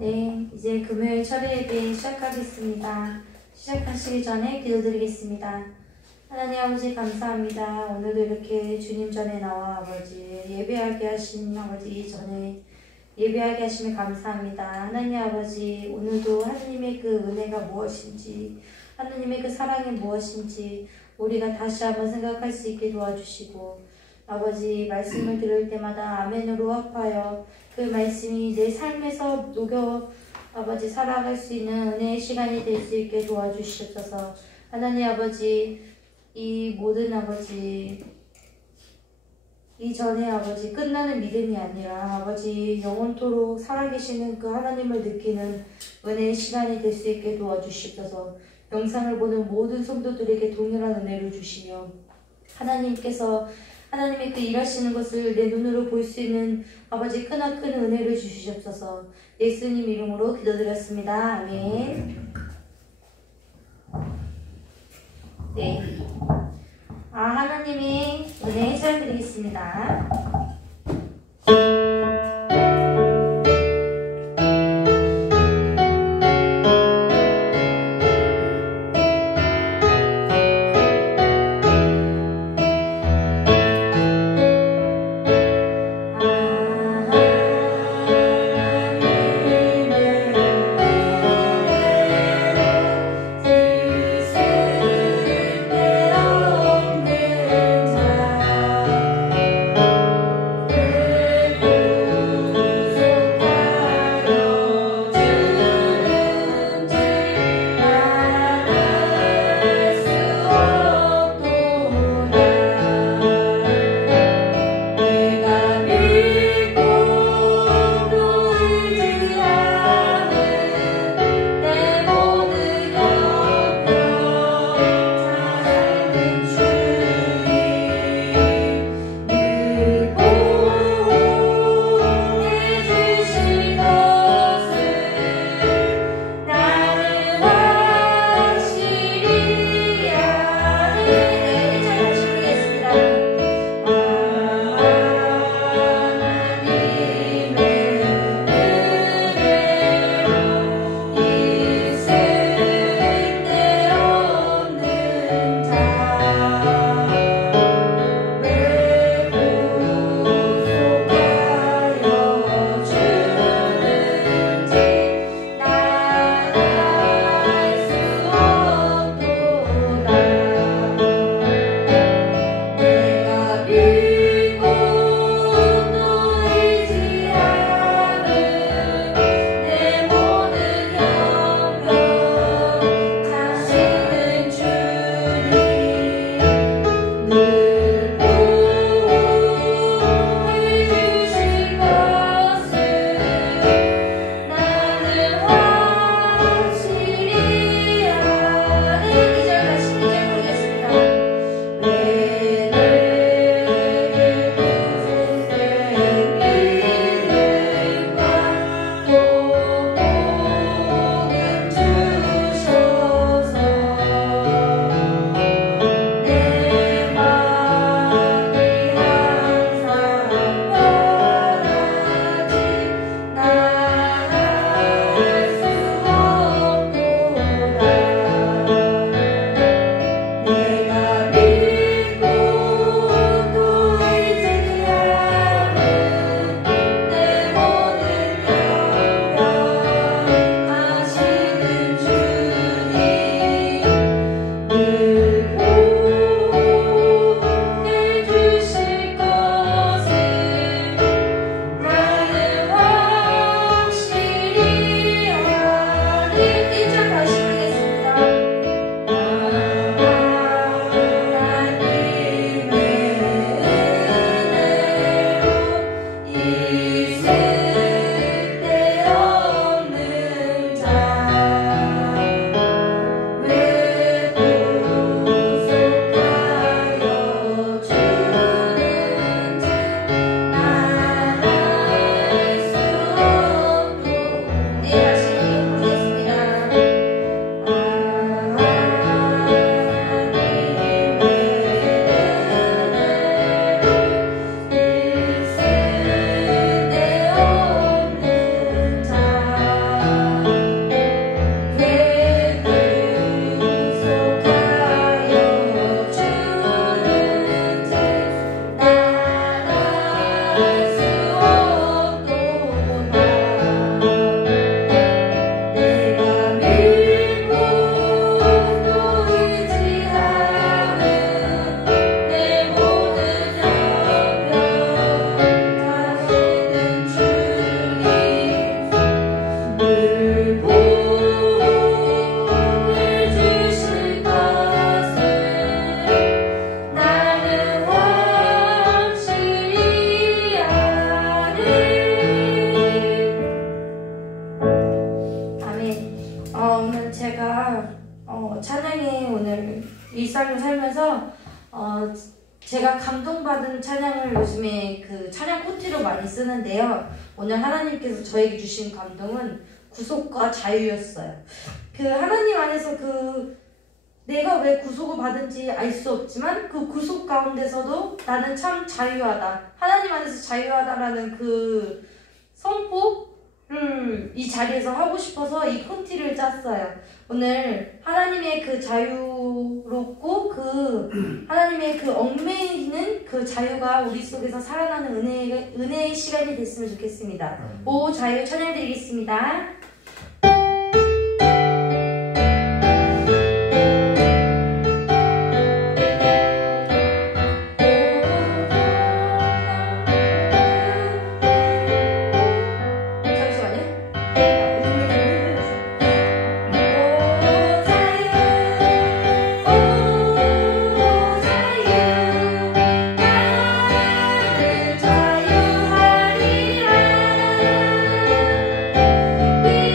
네, 이제 금요일 철회 예배 시작하겠습니다. 시작하시기 전에 기도드리겠습니다. 하나님 아버지 감사합니다. 오늘도 이렇게 주님 전에 나와 아버지 예배하게 하신 아버지 전에 예배하게 하시면 감사합니다. 하나님 아버지 오늘도 하나님의 그 은혜가 무엇인지 하나님의 그 사랑이 무엇인지 우리가 다시 한번 생각할 수 있게 도와주시고 아버지 말씀을 들을 때마다 아멘으로 합하여 그 말씀이 내 삶에서 녹여 아버지 살아갈 수 있는 은혜의 시간이 될 수 있게 도와주시옵소서. 하나님 아버지 이 모든 아버지 이전에 아버지 끝나는 믿음이 아니라 아버지 영원토록 살아계시는 그 하나님을 느끼는 은혜의 시간이 될 수 있게 도와주시옵소서. 영상을 보는 모든 성도들에게 동일한 은혜를 주시며 하나님께서 하나님의 그 일하시는 것을 내 눈으로 볼 수 있는 아버지 크나큰 은혜를 주시옵소서. 예수님 이름으로 기도드렸습니다. 아멘. 네. 하나님의 은혜 찬양드리겠습니다. 삶을 살면서 제가 감동받은 찬양을 요즘에 그 찬양 코티로 많이 쓰는데요. 오늘 하나님께서 저에게 주신 감동은 구속과 자유였어요. 그 하나님 안에서 내가 왜 구속을 받은지 알 수 없지만 그 구속 가운데서도 나는 참 자유하다. 하나님 안에서 자유하다라는 그 선포를 이 자리에서 하고 싶어서 이 콘티를 짰어요. 오늘 하나님의 그 자유롭고 하나님의 그 얽매이는 그 자유가 우리 속에서 살아나는 은혜의 시간이 됐으면 좋겠습니다. 오 자유 찬양드리겠습니다. We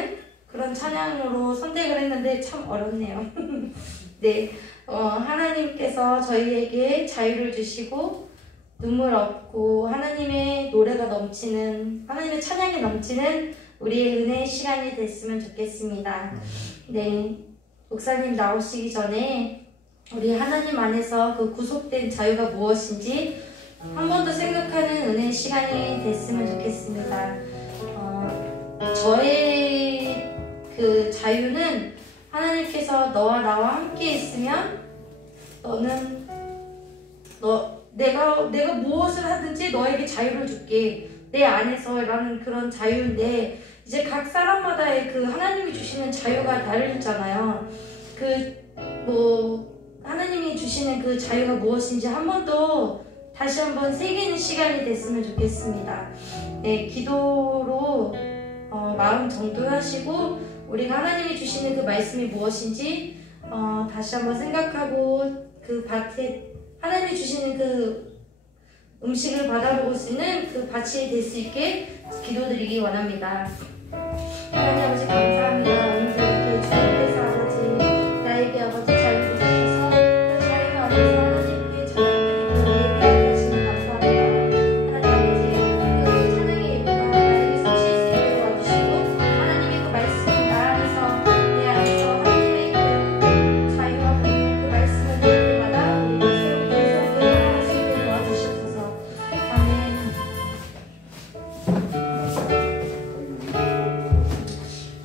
있는 그런 찬양으로 선택을 했는데 참 어렵네요. 네, 하나님께서 저희에게 자유를 주시고 눈물 없고 하나님의 노래가 넘치는, 하나님의 찬양이 넘치는 우리의 은혜의 시간이 됐으면 좋겠습니다. 네, 목사님 나오시기 전에 우리 하나님 안에서 그 구속된 자유가 무엇인지 한 번 더 생각하는 은혜의 시간이 됐으면 좋겠습니다. 저의 그 자유는 하나님께서 너와 나와 함께 있으면 내가 무엇을 하든지 너에게 자유를 줄게, 내 안에서라는 그런 자유인데, 이제 각 사람마다의 그 하나님이 주시는 자유가 다르잖아요. 하나님이 주시는 그 자유가 무엇인지 한 번 더 다시 한번 새기는 시간이 됐으면 좋겠습니다. 네, 기도로 마음 정돈하시고 우리가 하나님이 주시는 그 말씀이 무엇인지 다시 한번 생각하고 그 밭에 하나님이 주시는 그 음식을 받아먹을 수 있는 그 밭이 될 수 있게 기도드리기 원합니다. 하나님 아버지 감사합니다. 오늘도 이렇게 주님께서 아버지 나에게 아버지 자유를 주셔서 그 자유 안에서 하나님께 찬양드리고 예배하게 하시니 감사합니다. 하나님 아버지 그 찬양의 예배가 나에게서 쉴 수 있게 도와주시고 하나님의 그 말씀이 나 안에서 내 안에서 하나님의 그 자유와 그 말씀을 들을 때마다 우리가 새롭게 회복할 수 있게 도와주시옵소서. 아멘.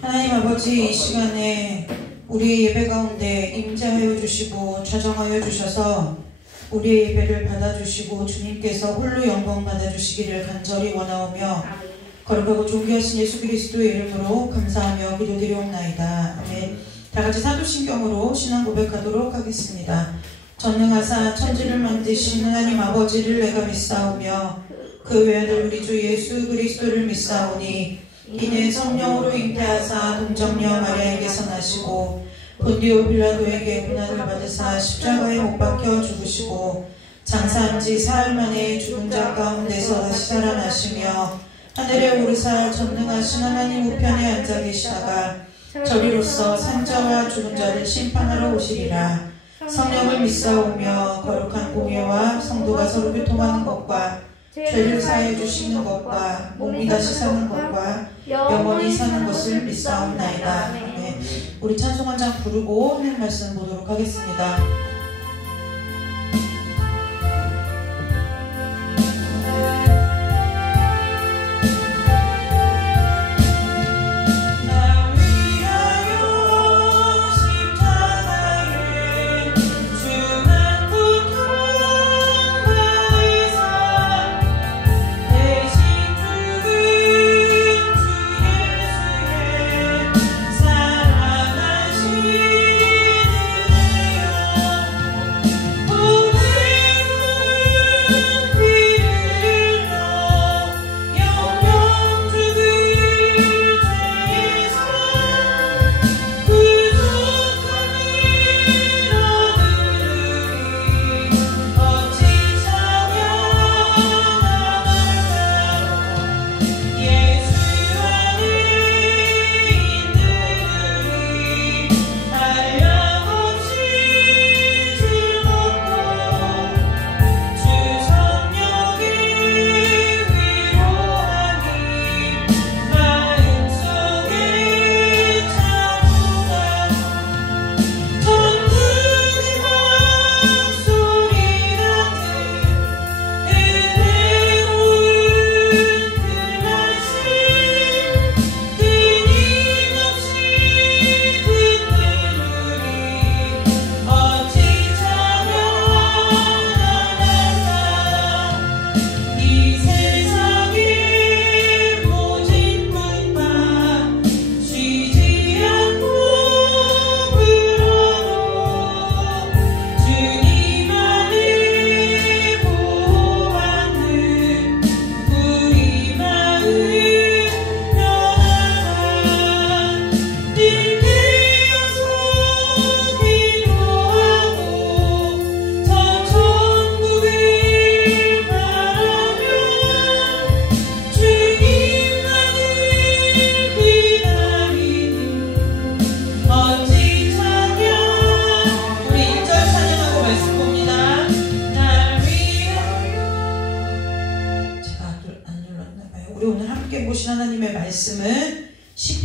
하나님 아버지, 이 시간에 우리의 예배 가운데 임재하여 주시고 좌정하여 주셔서 우리의 예배를 받아주시고 주님께서 홀로 영광 받아주시기를 간절히 원하오며 거룩하고 존귀하신 예수 그리스도의 이름으로 감사하며 기도드리옵나이다. 아멘. 다같이 사도신경으로 신앙 고백하도록 하겠습니다. 전능하사 천지를 만드신 하나님 아버지를 내가 믿사오며 그 외아들 우리 주 예수 그리스도를 믿사오니 이는 성령으로 잉태하사 동정녀 마리아에게서 나시고 본디오 빌라도에게 고난을 받으사 십자가에 못 박혀 죽으시고 장사한 지 사흘 만에 죽은 자 가운데서 다시 살아나시며 하늘에 오르사 전능하신 하나님 우편에 앉아 계시다가 저리로서 산자와 죽은 자를 심판하러 오시리라. 성령을 믿사오며 거룩한 공예와 성도가 서로 교통하는 것과 죄를 사해 주시는 것과 몸이 다시 사는 것과 영원히 사는 것을 믿사옵나이다. 아멘. 우리 찬송 한 장 부르고 하나님 말씀 보도록 하겠습니다. 사랑하시는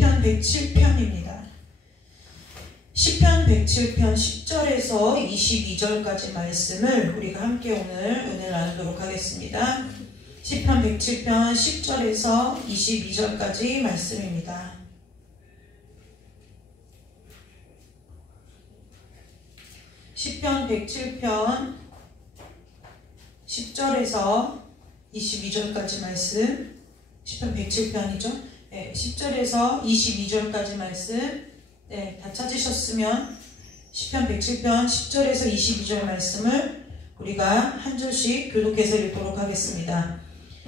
시편 107편입니다. 시편 107편 10절에서 22절까지 말씀을 우리가 함께 오늘 은혜를 나누도록 하겠습니다. 시편 107편 10절에서 22절까지 말씀입니다. 시편 107편 10절에서 22절까지 말씀, 시편 107편이죠. 네, 10절에서 22절까지 말씀, 네, 다 찾으셨으면 시편 107편 10절에서 22절 말씀을 우리가 한 절씩 교독해서 읽도록 하겠습니다.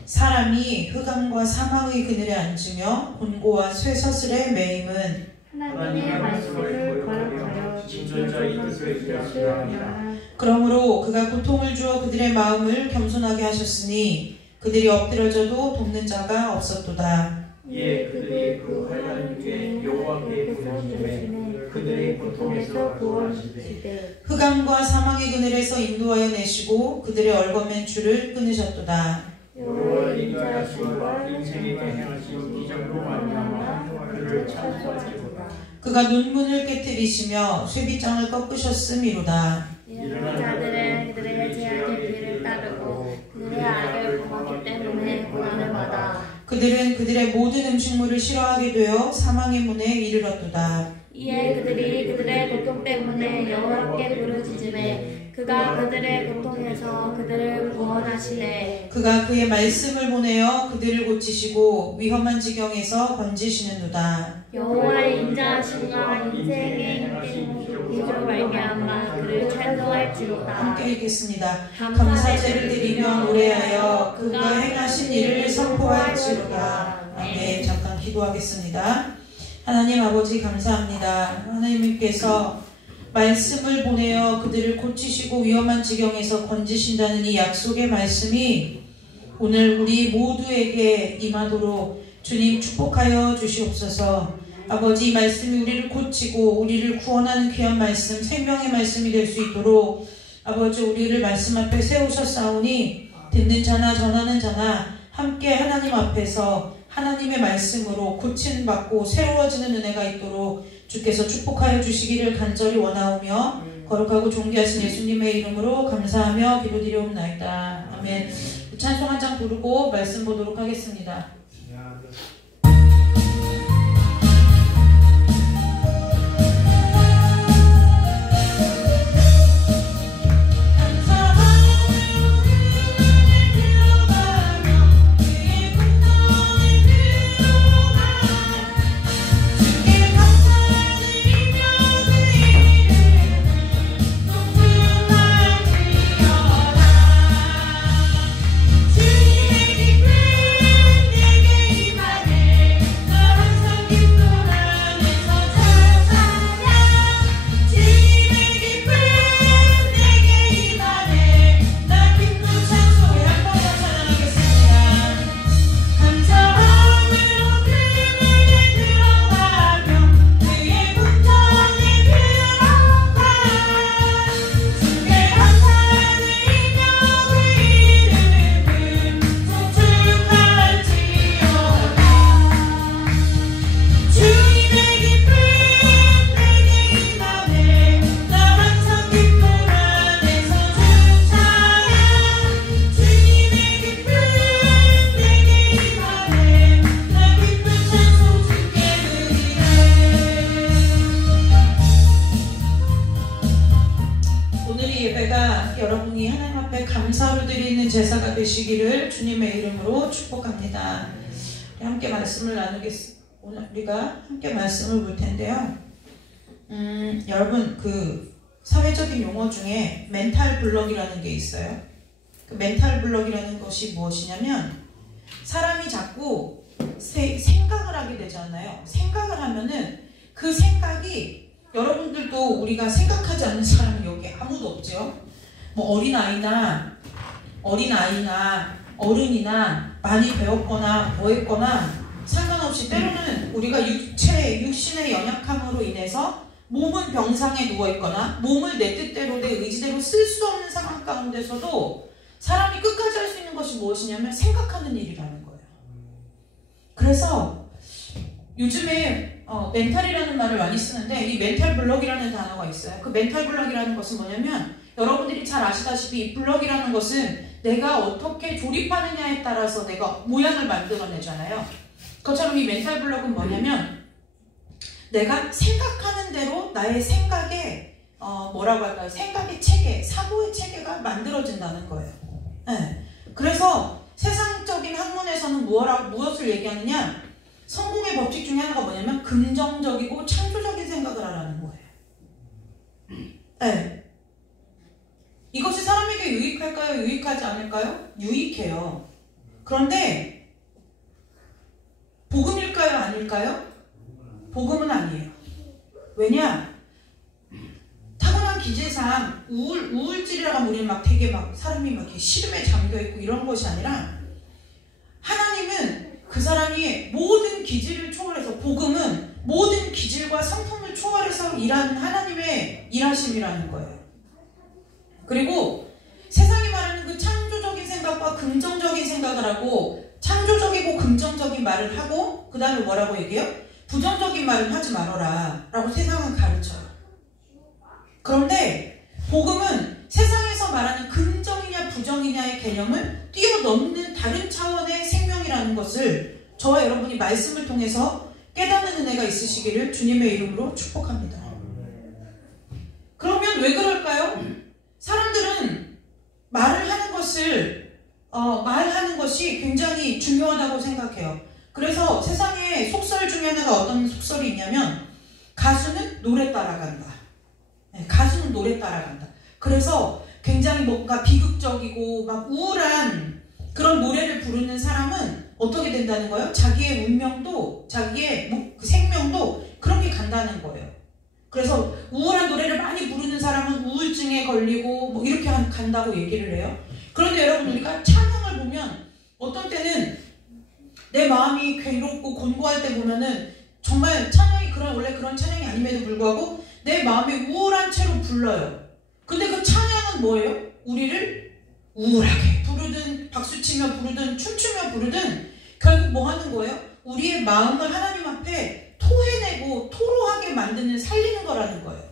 사람이 흑암과 사망의 그늘에 앉으며 곤고와 쇠사슬에 매임은 하나님의 말씀을 거역하여 지존자의 뜻을 수용하라. 그러므로 그가 고통을 주어 그들의 마음을 겸손하게 하셨으니 그들이 엎드려져도 돕는 자가 없었도다. 이에 그들이 그 환난 중에 여호와께 부르짖음에 그들의 고통에서 구원하시되 흑암과 사망의 그늘에서 인도하여 내시고 그들의 얽어맨 줄을 끊으셨도다. 여호와의 인자하심과 인생에게 행하신 기적으로 말미암아 그를 찬송하시도다. 그가 눈문을 깨뜨리시며 쇠빗장을 꺾으셨음이로다. 이런 자들은 그들의 제한된 길을 따르고 그들의 악을 범하기 때문에 고난을 받아 그들은 그들의 모든 음식물을 싫어하게 되어 사망의 문에 이르렀도다. 이에 그들이 그들의 고통 때문에 여호와께 부르짖음에 그가 그들의 고통에서 그들을 구원하시네. 그가 그의 말씀을 보내어 그들을 고치시고 위험한 지경에서 건지시는도다. 여호와의 인자하심과 인생의 힘 기적으로 말미암아 그를 찬송할지로다. 함께 읽겠습니다. 감사제를 드리며 노래하여 그가 행하신 일을 선포할지로다. 아멘. 잠깐 기도하겠습니다. 하나님 아버지 감사합니다. 하나님께서 말씀을 보내어 그들을 고치시고 위험한 지경에서 건지신다는 이 약속의 말씀이 오늘 우리 모두에게 임하도록 주님 축복하여 주시옵소서. 아버지 이 말씀이 우리를 고치고 우리를 구원하는 귀한 말씀, 생명의 말씀이 될 수 있도록 아버지 우리를 말씀 앞에 세우셨사오니 듣는 자나 전하는 자나 함께 하나님 앞에서 하나님의 말씀으로 고침받고 새로워지는 은혜가 있도록 주께서 축복하여 주시기를 간절히 원하오며 거룩하고 존귀하신 예수님의 이름으로 감사하며 기도드리옵나이다. 아멘. 찬송 한 장 부르고 말씀 보도록 하겠습니다. 여러분이 하나님 앞에 감사로 드리는 제사가 되시기를 주님의 이름으로 축복합니다. 함께 말씀을 나누겠습니다. 오늘 우리가 함께 말씀을 볼 텐데요. 여러분 그 사회적인 용어 중에 멘탈 블럭이라는 게 있어요. 그 멘탈 블럭이라는 것이 무엇이냐면 사람이 자꾸 생각을 하게 되잖아요. 생각을 하면은 그 생각이 여러분들도 우리가 생각하지 않는 사람은 여기 아무도 없죠. 뭐 어린아이나 어른이나 많이 배웠거나 뭐 했거나 상관없이 때로는 우리가 육신의 연약함으로 인해서 몸은 병상에 누워있거나 몸을 내 뜻대로 내 의지대로 쓸 수 없는 상황 가운데서도 사람이 끝까지 할 수 있는 것이 무엇이냐면 생각하는 일이라는 거예요. 그래서 요즘에 멘탈이라는 말을 많이 쓰는데 이 멘탈 블럭이라는 단어가 있어요. 그 멘탈 블럭이라는 것은 뭐냐면 여러분들이 잘 아시다시피 이 블럭이라는 것은 내가 어떻게 조립하느냐에 따라서 내가 모양을 만들어내잖아요. 그것처럼 이 멘탈 블럭은 뭐냐면 내가 생각하는 대로 나의 생각에 뭐라고 할까요? 생각의 체계, 사고의 체계가 만들어진다는 거예요. 네. 그래서 세상적인 학문에서는 무엇을 얘기하느냐? 성공의 법칙 중에 하나가 뭐냐면 긍정적이고 창조적인 생각을 하라는 거예요. 네. 이것이 사람에게 유익할까요? 유익하지 않을까요? 유익해요. 그런데 복음일까요? 아닐까요? 복음은 아니에요. 왜냐? 타고난 기질상 우울질이라고 하면 우리는 막 되게 막 사람이 막 이렇게 시름에 잠겨있고 이런 것이 아니라 하나님은 그 사람이 모든 기질을 초월해서 복음은 모든 기질과 성품을 초월해서 일하는 하나님의 일하심이라는 거예요. 그리고 세상이 말하는 그 창조적인 생각과 긍정적인 생각을 하고 창조적이고 긍정적인 말을 하고 그 다음에 뭐라고 얘기해요? 부정적인 말은 하지 말아라 라고 세상은 가르쳐요. 그런데 복음은 세상에서 말하는 긍정이냐 부정이냐의 개념을 뛰어넘는 다른 차원의 생명이라는 것을 저와 여러분이 말씀을 통해서 깨닫는 은혜가 있으시기를 주님의 이름으로 축복합니다. 그러면 왜 그럴까요? 사람들은 말하는 것이 굉장히 중요하다고 생각해요. 그래서 세상에 속설 중에 하나가 어떤 속설이 있냐면 가수는 노래 따라간다. 네, 가수는 노래 따라간다. 그래서 굉장히 뭔가 비극적이고 막 우울한 그런 노래를 부르는 사람은 어떻게 된다는 거예요? 자기의 운명도 자기의 그 생명도 그렇게 간다는 거예요. 그래서 우울한 노래를 많이 부르는 사람은 우울증에 걸리고 뭐 이렇게 간다고 얘기를 해요. 그런데 여러분 우리가 찬양을 보면 어떤 때는 내 마음이 괴롭고 곤고할 때 보면은 정말 찬양이 원래 그런 찬양이 아님에도 불구하고 내 마음이 우울한 채로 불러요. 근데 그 찬양은 뭐예요? 우리를 우울하게 부르든 박수치며 부르든 춤추며 부르든 결국 뭐 하는 거예요? 우리의 마음을 하나님 앞에 토해내고 토로하게 만드는 살리는 거라는 거예요.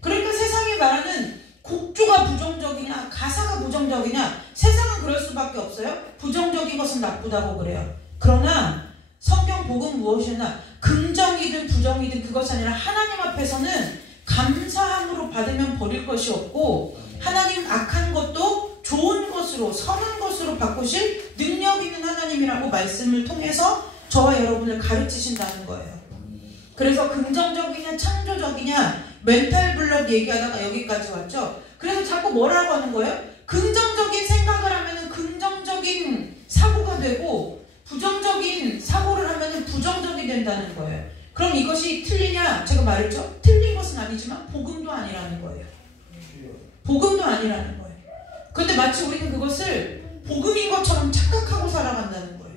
그러니까 세상이 말하는 곡조가 부정적이냐 가사가 부정적이냐 세상은 그럴 수밖에 없어요. 부정적인 것은 나쁘다고 그래요. 그러나 성경 복음 무엇이나 긍정이든 부정이든 그것이 아니라 하나님 앞에서는 감사함으로 받으면 버릴 것이 없고 하나님 악한 것도 좋은 것으로 선한 것으로 바꾸실 능력 있는 하나님이라고 말씀을 통해서 저와 여러분을 가르치신다는 거예요. 그래서 긍정적이냐 창조적이냐 멘탈 블럭 얘기하다가 여기까지 왔죠. 그래서 자꾸 뭐라고 하는 거예요? 긍정적인 생각을 하면 긍정적인 사고가 되고 부정적인 사고를 하면 부정적이 된다는 거예요. 그럼 이것이 틀리냐? 제가 말했죠. 틀린 것은 아니지만 복음도 아니라는 거예요. 복음도 아니라는 거예요. 근데 마치 우리는 그것을 복음인 것처럼 착각하고 살아간다는 거예요.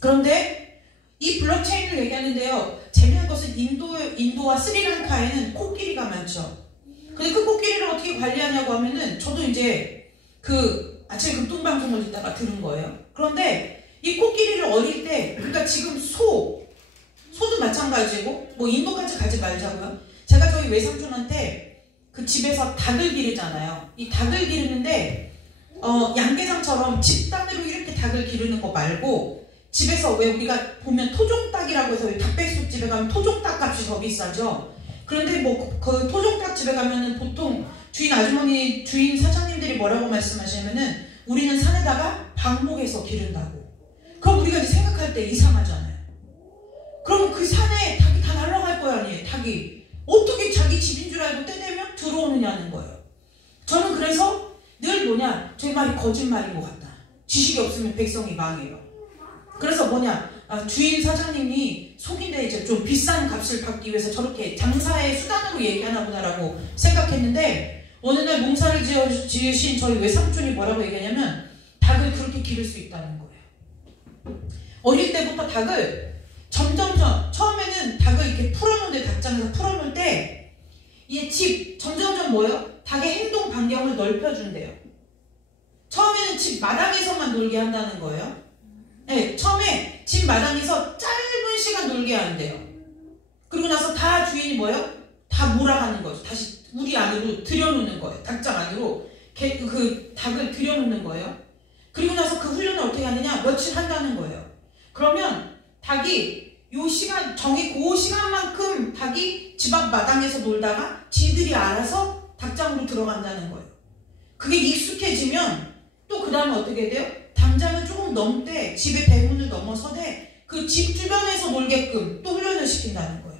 그런데 이 블록체인을 얘기하는데요. 재미난 것은 인도와 스리랑카에는 코끼리가 많죠. 근데 그 코끼리를 어떻게 관리하냐고 하면은 저도 이제 그 아침에 극동방송을 듣다가 들은 거예요. 그런데 이 코끼리를 어릴 때 그러니까 지금 소도 마찬가지고 뭐 인도까지 가지 말자고요. 제가 저희 외삼촌한테 그 집에서 닭을 기르잖아요. 이 닭을 기르는데 양계장처럼 집단으로 이렇게 닭을 기르는 거 말고 집에서 왜 우리가 보면 토종닭이라고 해서 닭백숙 집에 가면 토종닭 값이 더 비싸죠. 그런데 뭐 그 토종닭 집에 가면은 보통 주인 아주머니, 주인 사장님들이 뭐라고 말씀하시냐면은 우리는 산에다가 방목해서 기른다고. 그럼 우리가 이제 생각할 때 이상하잖아요. 그럼 그 산에 닭이 다 날아갈 거야 아니에요? 닭이 어떻게 자기 집인 줄 알고 때 되면 들어오느냐는 거예요. 저는 그래서 늘 제 말이 거짓말인 것 같다. 지식이 없으면 백성이 망해요. 그래서 주인 사장님이 속인데 이제 좀 비싼 값을 받기 위해서 저렇게 장사의 수단으로 얘기하나 보다라고 생각했는데 어느 날 농사를 지으신 저희 외삼촌이 뭐라고 얘기하냐면 닭을 그렇게 기를 수 있다는 거예요. 어릴 때부터 닭을 점점점 처음에는 닭을 이렇게 풀어놓는데 닭장에서 풀어놓을 때 이 점점점 닭의 행동 반경을 넓혀준대요. 처음에는 집 마당에서만 놀게 한다는 거예요. 네, 처음에 집 마당에서 짧은 시간 놀게 한대요. 그리고 나서 다 주인이 뭐예요? 다 몰아가는 거죠. 다시 우리 안으로 들여놓는 거예요. 닭장 안으로 그 닭을 들여놓는 거예요. 그리고 나서 그 훈련을 어떻게 하느냐? 며칠 한다는 거예요. 그러면 닭이 요 시간 그 시간만큼 닭이 집 앞 마당에서 놀다가 지들이 알아서 닭장으로 들어간다는 거예요. 그게 익숙해지면 또 그 다음에 어떻게 돼요? 당장은 조금 넘때 집의 대문을 넘어서되 그 집 주변에서 놀게끔 또 훈련을 시킨다는 거예요.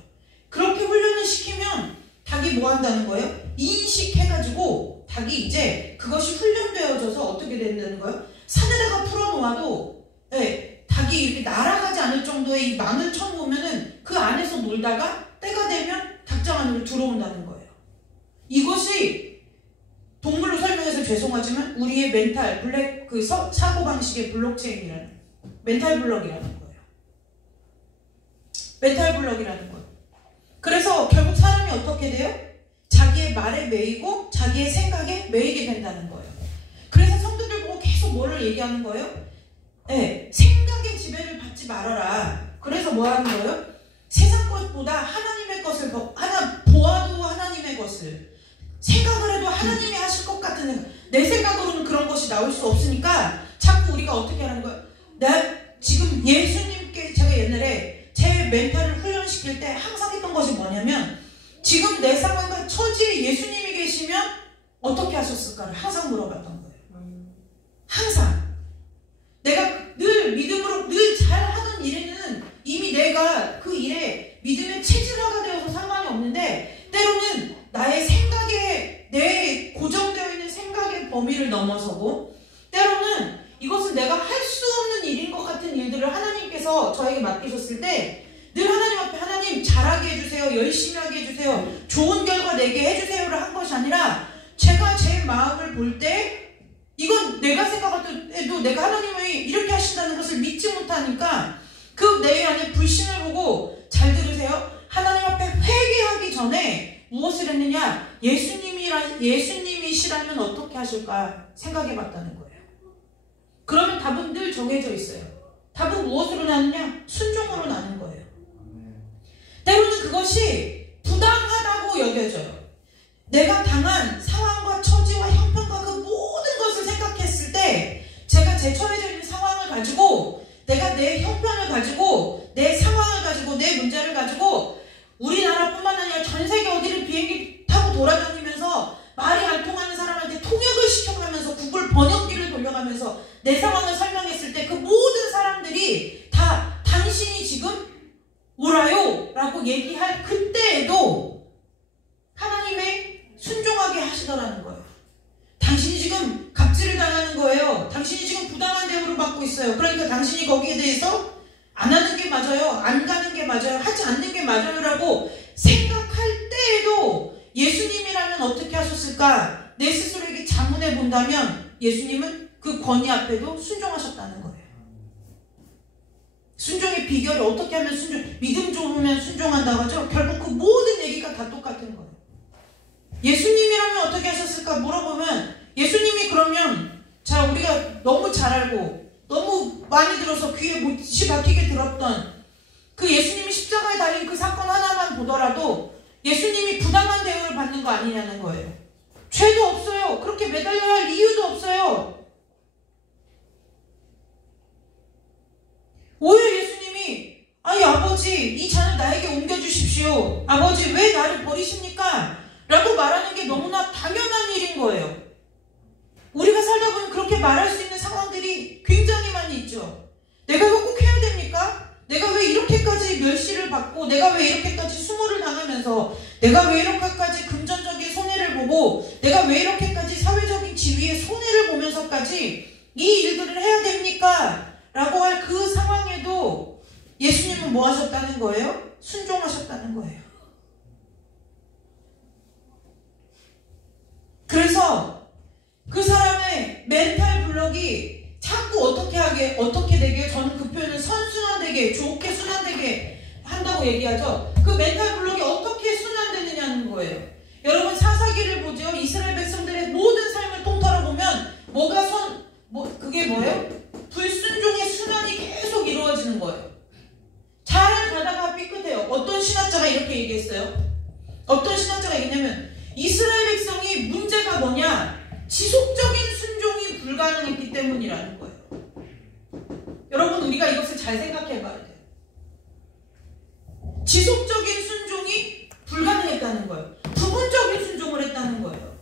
그렇게 훈련을 시키면 닭이 뭐 한다는 거예요? 인식해가지고 닭이 이제 그것이 훈련되어져서 어떻게 된다는 거예요? 산에다가 풀어놓아도 네, 닭이 이렇게 날아가지 않을 정도의 이 망을 쳐놓으면은 그 안에서 놀다가 때가 되면 닭장 안으로 들어온다는 거예요. 이것이 동물로 설명해서 죄송하지만 우리의 멘탈 블랙 사고방식의 블록체인이라는 멘탈 블럭이라는 거예요. 멘탈 블럭이라는 거예요. 그래서 결국 사람이 어떻게 돼요? 자기의 말에 매이고 자기의 생각에 매이게 된다는 거예요. 그래서 성도들 보고 계속 뭐를 얘기하는 거예요? 네, 생각의 지배를 받지 말아라. 그래서 뭐 하는 거예요? 세상 것보다 하나님의 것을 보아도 하나님의 것을 생각을 해도 하나님이 하실 것 같은 생각. 내 생각으로는 그런 것이 나올 수 없으니까 자꾸 우리가 어떻게 하는 거예요? 지금 예수님께 제가 옛날에 제 멘탈을 훈련시킬 때 항상 했던 것이 뭐냐면 지금 내 상황과 처지에 예수님이 계시면 어떻게 하셨을까를 항상 물어봤던 거예요. 항상. 내가 늘 믿음으로 늘 잘하던 일에는 이미 내가 그 일에 믿음의 체질화가 되어서 상관이 없는데 때로는 나의 생각에 내 고정되어 있는 생각의 범위를 넘어서고 때로는 이것은 내가 할 수 없는 일인 것 같은 일들을 하나님께서 저에게 맡기셨을 때 늘 하나님 앞에 하나님 잘하게 해주세요. 열심히 하게 해주세요. 좋은 결과 내게 해주세요를 한 것이 아니라 제가 제 마음을 볼 때 이건 내가 생각해도 내가 하나님이 이렇게 하신다는 것을 믿지 못하니까 그 내 안에 불신을 보고 잘 들으세요. 하나님 앞에 회개하기 전에 무엇을 했느냐? 예수님이시라면 어떻게 하실까 생각해 봤다는 거예요. 그러면 답은 늘 정해져 있어요. 답은 무엇으로 나느냐? 순종으로 나는 거예요. 때로는 그것이 부당하다고 여겨져요. 내가 당한 상황과 처지와 형편과 그 모든 것을 생각했을 때 제가 제 처해져 있는 상황을 가지고 내가 내 형편을 가지고 내 상황을 가지고 내 문제를 가지고 우리나라뿐만 아니라 전 세계 어디를 비행기 타고 돌아다니면서 말이 안 통하는 사람한테 통역을 시켜가면서 구글 번역기를 돌려가면서 내 상황을 설명했을 때 그 모든 사람들이 다 당신이 지금 오라요 라고 얘기할 그때에도 하나님의 순종하게 하시더라는 거예요. 당신이 지금 갑질을 당하는 거예요. 당신이 지금 부당한 대우를 받고 있어요. 그러니까 당신이 거기에 대해서 안 하는 게 맞아요. 안 가는 게 맞아요. 하지 않는 게 맞아요 라고 생각할 때에도 예수님이라면 어떻게 하셨을까? 내 스스로에게 자문해 본다면 예수님은 그 권위 앞에도 순종하셨다는 거예요. 순종의 비결이 어떻게 하면 믿음 좋으면 순종한다고 하죠? 결국 그 모든 얘기가 다 똑같은 거예요. 예수님이라면 어떻게 하셨을까 물어보면 예수님이 그러면 자 우리가 너무 잘 알고 너무 많이 들어서 귀에 못이 박히게 들었던 그 예수님이 십자가에 달린 그 사건 하나만 보더라도 예수님이 부당한 대우를 받는 거 아니냐는 거예요. 죄도 없어요. 그렇게 매달려야 할 이유도 없어요. 오히려 예수님이 아이 아버지 이 잔을 나에게 옮겨주십시오. 아버지 왜 나를 버리십니까? 라고 말하는 게 너무나 당연한 일인 거예요. 우리가 살다 보면 그렇게 말할 수 있는 상황들이 굉장히 많이 있죠. 내가 이거 꼭 해야 됩니까? 내가 왜 이렇게까지 멸시를 받고 내가 왜 이렇게까지 수모를 당하면서 내가 왜 이렇게까지 금전적인 손해를 보고 내가 왜 이렇게까지 사회적인 지위의 손해를 보면서까지 이 일들을 해야 됩니까? 라고 할 그 상황에도 예수님은 뭐 하셨다는 거예요? 순종하셨다는 거예요. 그래서 그 사람의 멘탈 블럭이 자꾸 어떻게 되게 저는 그 표현을 선순환되게 좋게 순환되게 한다고 얘기하죠. 그 멘탈 블럭이 어떻게 순환되느냐는 거예요. 여러분 사사기를 보죠. 이스라엘 백성들의 모든 삶을 통틀어 보면 그게 뭐예요? 불순종 순종의 순환이 계속 이루어지는 거예요. 잘 가다가 삐끗해요. 어떤 신학자가 이렇게 얘기했어요. 어떤 신학자가 얘기했냐면 이스라엘 백성이 문제가 뭐냐? 지속적인 순종이 불가능했기 때문이라는 거예요. 여러분, 우리가 이것을 잘 생각해 봐야 돼요. 지속적인 순종이 불가능했다는 거예요. 부분적인 순종을 했다는 거예요.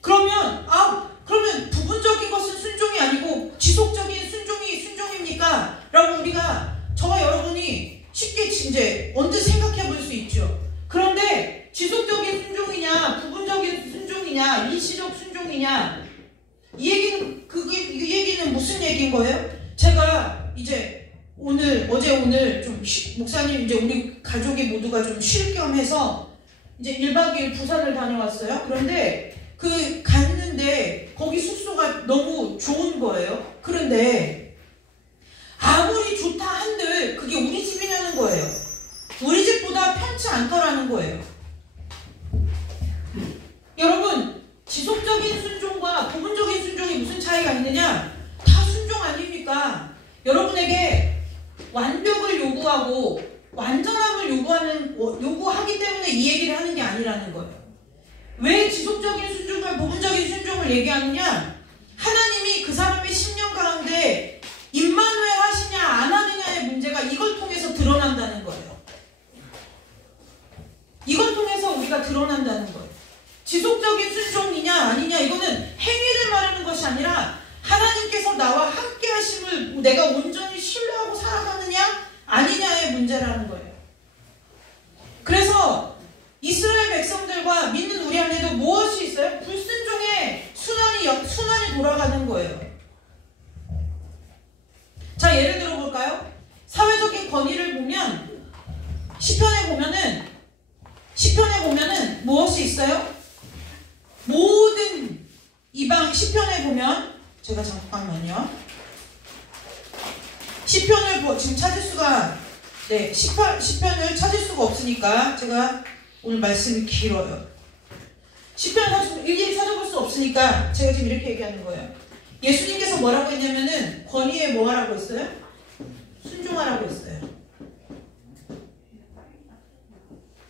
그러면 부분적인 것은 순종이 아니고 지속적인 순종이 순종입니까? 라고 우리가, 저와 여러분이 쉽게 이제 언뜻 생각해 볼 수 있죠. 그런데 지속적인 순종이냐, 부분적인 순종이냐, 일시적 순종이냐, 이 얘기는 무슨 얘기인 거예요? 제가 이제 어제 오늘 좀 목사님, 이제 우리 가족이 모두가 좀 쉴 겸 해서 이제 1박 2일 부산을 다녀왔어요. 그런데 갔는데 거기 숙소가 너무 좋은 거예요. 그런데 아무리 좋다 한들 그게 우리 집이냐는 거예요. 우리 집보다 편치 않더라는 거예요. 여러분, 지속적인 순종과 부분적인 순종이 무슨 차이가 있느냐? 다 순종 아닙니까? 여러분에게 완벽을 요구하고 완전함을 요구하기 때문에 이 얘기를 하는 게 아니라는 거예요. 왜 지속적인 순종과 부분적인 순종을 얘기하느냐? 하나님이 그 사람의 심령 가운데 임마누엘 하시냐 안 하느냐의 문제가 이걸 통해서 드러난다는 거예요. 이걸 통해서 우리가 드러난다는 거예요. 지속적인 순종이냐 아니냐, 이거는 행위를 말하는 것이 아니라 하나님께서 나와 함께 하심을 내가 온전히 신뢰하고 살아가느냐 아니냐의 문제라는 거예요. 그래서 이스라엘 백성들과 믿는 우리 안에도 무엇이 있어요? 불순종의 순환이 돌아가는 거예요. 자, 예를 들어 볼까요? 사회적인 권위를 보면 시편에 보면은 무엇이 있어요? 모든 이방 시편에 보면, 제가 잠깐만요. 시편을 지금 찾을 수가, 시편을 찾을 수가 없으니까 제가 오늘 말씀이 길어요. 시편을 일일이 찾아볼 수 없으니까 제가 지금 이렇게 얘기하는 거예요. 예수님께서 뭐라고 했냐면은 권위에 뭐 하라고 했어요? 순종하라고 했어요.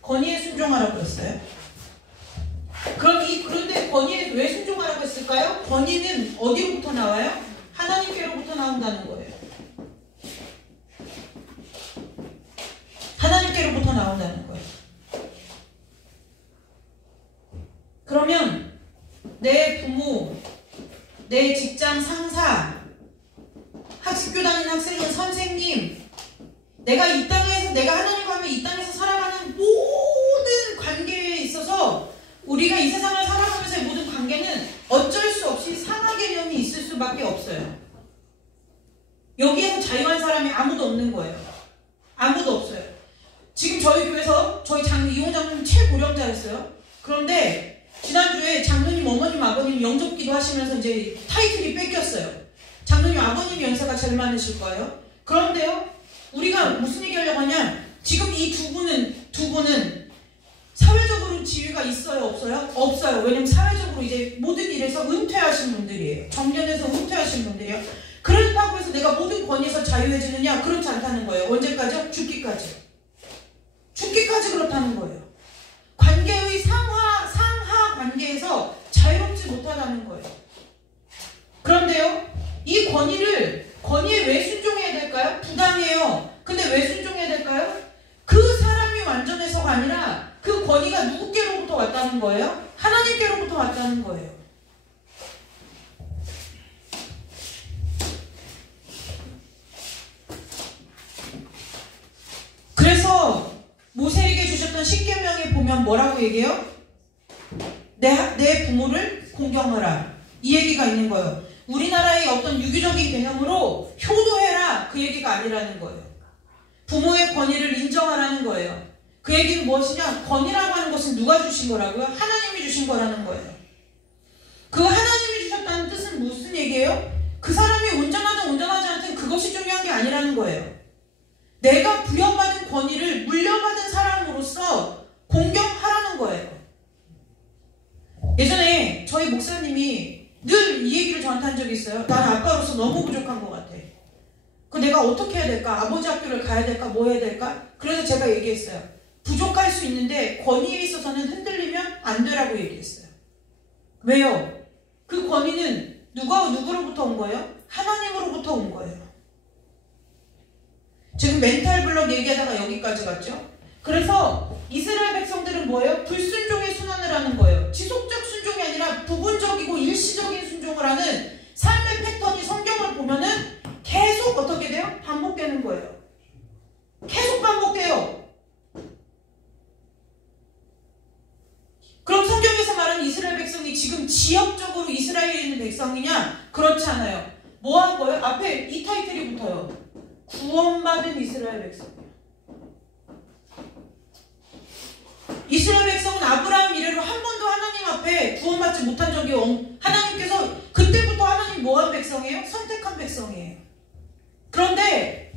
권위에 순종하라고 했어요. 그런데 권위에 왜 순종하라고 했을까요? 권위는 어디로부터 나와요? 하나님께로부터 나온다는 거예요. 하나님께로부터 나온다는 거예요. 그러면 내 부모, 내 직장 상사, 학교 다니는 학생은 선생님, 내가 이 땅에서, 내가 하나님과 하면 이 땅에서 살아가는 모든 관계에 있어서 우리가 이 세상을 살아가면서의 모든 관계는 어쩔 수 없이 상하 개념이 있을 수밖에 없어요. 여기에서 자유한 사람이 아무도 없는 거예요. 아무도 없어요. 지금 저희 교회에서 저희 이용 장로님 최고령자였어요. 그런데 지난주에 장로님 어머님 아버님 영접기도 하시면서 이제 타이틀이 뺏겼어요. 장로님 아버님 연세가 제일 많으실 거예요. 그런데요, 우리가 무슨 얘기하려고 하냐, 지금 이 두 분은 사회적으로 지위가 있어요, 없어요? 없어요. 왜냐면 사회적으로 이제 모든 일에서 은퇴하신 분들이에요. 정년에서 은퇴하신 분들이에요. 그렇다고 해서 내가 모든 권위에서 자유해지느냐? 그렇지 않다는 거예요. 언제까지요? 죽기까지. 죽기까지 그렇다는 거예요. 관계의 상하 관계에서 자유롭지 못하다는 거예요. 그런데요, 이 권위에 왜 순종해야 될까요? 부당해요. 근데 왜 순종해야 될까요? 그 사람이 완전해서가 아니라 그 권위가 누구께로부터 왔다는 거예요? 하나님께로부터 왔다는 거예요. 그래서 모세에게 주셨던 십계명에 보면 뭐라고 얘기해요? 내 부모를 공경하라, 이 얘기가 있는 거예요. 우리나라의 어떤 유교적인 개념으로 효도해라, 그 얘기가 아니라는 거예요. 부모의 권위를 인정하라는 거예요. 그 얘기는 무엇이냐? 권위라고 하는 것은 누가 주신 거라고요? 하나님이 주신 거라는 거예요. 그 하나님이 주셨다는 뜻은 무슨 얘기예요? 그 사람이 온전하든 온전하지 않든 그것이 중요한 게 아니라는 거예요. 내가 부여받은 권위를 물려받은 사람으로서 공경하라는 거예요. 예전에 저희 목사님이 늘 이 얘기를 저한테 한 적이 있어요. 나는 아빠로서 너무 부족한 것 같아. 내가 어떻게 해야 될까? 아버지 학교를 가야 될까? 뭐 해야 될까? 그래서 제가 얘기했어요. 부족할 수 있는데 권위에 있어서는 흔들리면 안 되라고 얘기했어요. 왜요? 그 권위는 누구로부터 온 거예요? 하나님으로부터 온 거예요. 지금 멘탈 블록 얘기하다가 여기까지 갔죠? 그래서 이스라엘 백성들은 뭐예요? 불순종의 순환을 하는 거예요. 지속적 순종이 아니라 부분적이고 일시적인 순종을 하는 삶의 패턴이 성경을 보면은 계속 어떻게 돼요? 반복되는 거예요. 계속 반복돼요. 그럼 성경에서 말하는 이스라엘 백성이 지금 지역적으로 이스라엘에 있는 백성이냐? 그렇지 않아요. 뭐 한 거예요? 앞에 이 타이틀이 붙어요. 구원받은 이스라엘 백성이에요. 이스라엘 백성은 아브라함 이래로 한 번도 하나님 앞에 구원받지 못한 적이 하나님께서 그때부터 하나님 뭐한 백성이에요? 선택한 백성이에요. 그런데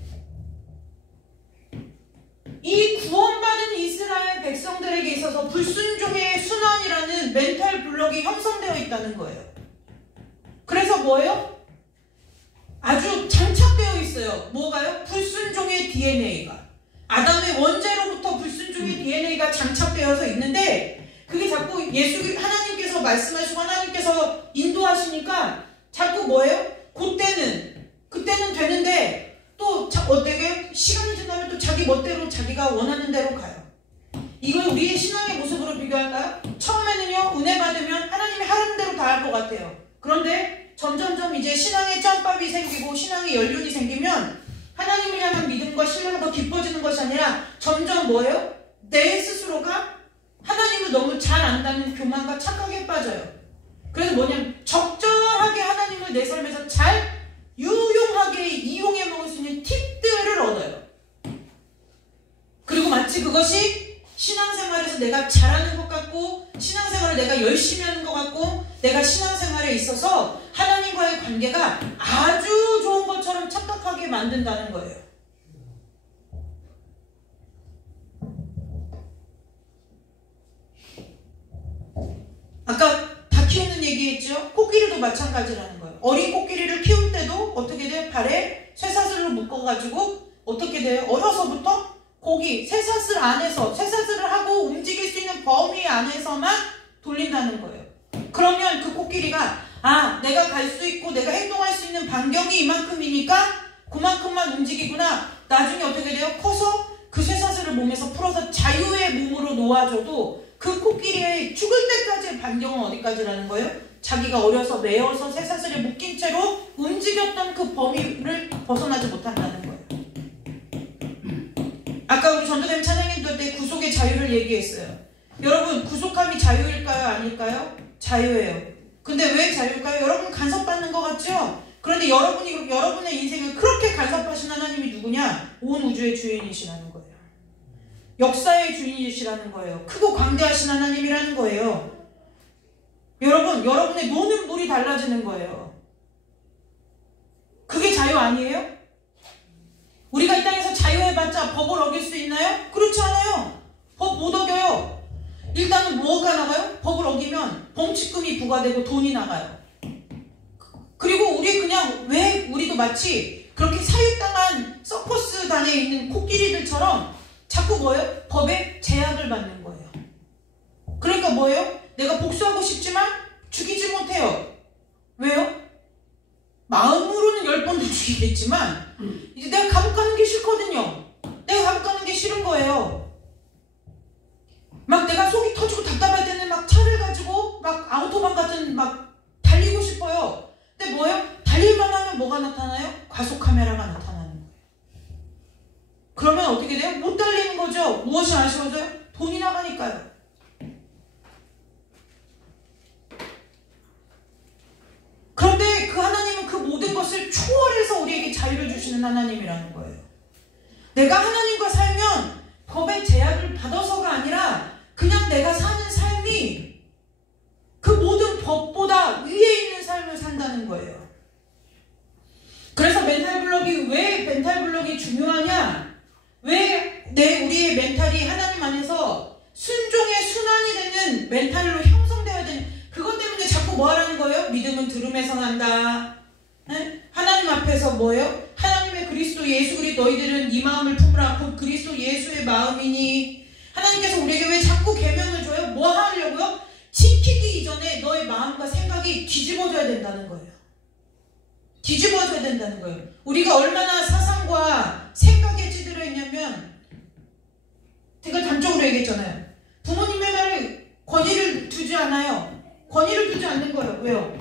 이 구원받은 이스라엘 백성들에게 있어서 불순종의 순환이라는 멘탈 블록이 형성되어 있다는 거예요. 그래서 뭐예요? 아주 장착되어 있어요. 뭐가요? 불순종의 DNA가. 아담의 원죄로부터 불순종의 DNA가 장착되어서 있는데 그게 자꾸 하나님께서 말씀하시고 하나님께서 인도하시니까 자꾸 뭐예요? 그때는 되는데 또 어떻게 시간이 지나면 또 자기 멋대로 자기가 원하는 대로 가요. 이걸 우리의 신앙의 모습으로 비교할까요? 처음에는요 은혜 받으면 하나님이 하라는 대로 다 할 것 같아요. 그런데 점점점 이제 신앙의 짬밥이 생기고 신앙의 연륜이 생기면 하나님을 향한 믿음과 신뢰가 더 깊어지는 것이 아니라 점점 뭐예요? 내 스스로가 하나님을 너무 잘 안다는 교만과 착각에 빠져요. 그래서 뭐냐면 적절하게 하나님을 내 삶에서 잘 유용하게 이용해 먹을 수 있는 팁들을 얻어요. 그리고 마치 그것이 신앙생활에서 내가 잘하는 것 같고 신앙생활을 내가 열심히 하는 것 같고 내가 신앙생활에 있어서 하나님과의 관계가 아주 좋은 것처럼 착각하게 만든다는 거예요. 아까 다 키우는 얘기했죠? 코끼리도 마찬가지라는 거예요. 어린 코끼리를 키울 때도 어떻게 돼요? 발에 쇠사슬로 묶어가지고 어떻게 돼요? 어려서부터 쇠사슬 안에서 쇠사슬을 하고 움직일 수 있는 범위 안에서만 돌린다는 거예요. 그러면 그 코끼리가 내가 갈 수 있고 내가 행동할 수 있는 반경이 이만큼이니까 그만큼만 움직이구나. 나중에 어떻게 돼요? 커서 그 쇠사슬을 몸에서 풀어서 자유의 몸으로 놓아줘도 그 코끼리의 죽을 때까지의 반경은 어디까지라는 거예요? 자기가 어려서 매어서 쇠사슬에 묶인 채로 움직였던 그 범위를 벗어나지 못한다는 거예요. 아까 우리 전도된 찬양인도 때 구속의 자유를 얘기했어요. 여러분 구속함이 자유일까요? 아닐까요? 자유예요. 근데 왜 자유일까요? 여러분 간섭받는 것 같죠? 그런데 여러분의 인생을 그렇게 간섭하신 하나님이 누구냐? 온 우주의 주인이시라는 거예요. 역사의 주인이시라는 거예요. 크고 광대하신 하나님이라는 거예요. 여러분의 노는 물이 달라지는 거예요. 그게 자유 아니에요? 우리가 이 땅에서 자유해봤자 법을 어길 수 있나요? 그렇지 않아요. 법 못 어겨요. 일단은 뭐가 나가요? 법을 어기면 범칙금이 부과되고 돈이 나가요. 그리고 우리도 마치 그렇게 사육당한 서커스단에 있는 코끼리들처럼 자꾸 뭐예요? 법에 제약을 받는 거예요. 그러니까 뭐예요? 내가 복수하고 싶지만 죽이지 못해요. 왜요? 마음으로는 10번도 죽이겠지만 이제 내가 감옥 가는 게 싫거든요. 내가 감옥 가는 게 싫은 거예요. 막 내가 속이 터지고 답답할 때는 막 차를 가지고 막 아우토반 같은 막 달리고 싶어요. 근데 뭐예요? 달릴만 하면 뭐가 나타나요? 과속 카메라가 나타나는 거예요. 그러면 어떻게 돼요? 못 달리는 거죠. 무엇이 아쉬워져요? 돈이 나가니까요. 그런데 그 하나님은 그 모든 것을 초월해서 우리에게 자유를 주시는 하나님이라는 거예요. 내가 하나님과 살면 법의 제약을 받아서가 아니라 그냥 내가 사는 삶이 그 모든 법보다 위에 있는 삶을 산다는 거예요. 그래서 왜 멘탈 블록이 중요하냐? 왜 우리의 멘탈이 하나님 안에서 순종의 순환이 되는 멘탈로 형성되어야 되는, 그것 때문에 자꾸 뭐 하라는 거예요? 믿음은 들음에서 난다. 네? 하나님 앞에서 뭐예요? 하나님의 그리스도 예수 그리스도 너희들은 이 마음을 품으라 곧 그리스도 예수의 마음이니. 하나님께서 우리에게 왜 자꾸 계명을 줘요? 뭐 하려고요? 지키기 이전에 너의 마음과 생각이 뒤집어져야 된다는 거예요. 뒤집어져야 된다는 거예요. 우리가 얼마나 사상과 생각에 찌들어 있냐면, 제가 단적으로 얘기했잖아요. 부모님의 말에 권위를 두지 않아요. 권위를 두지 않는 거예요. 왜요?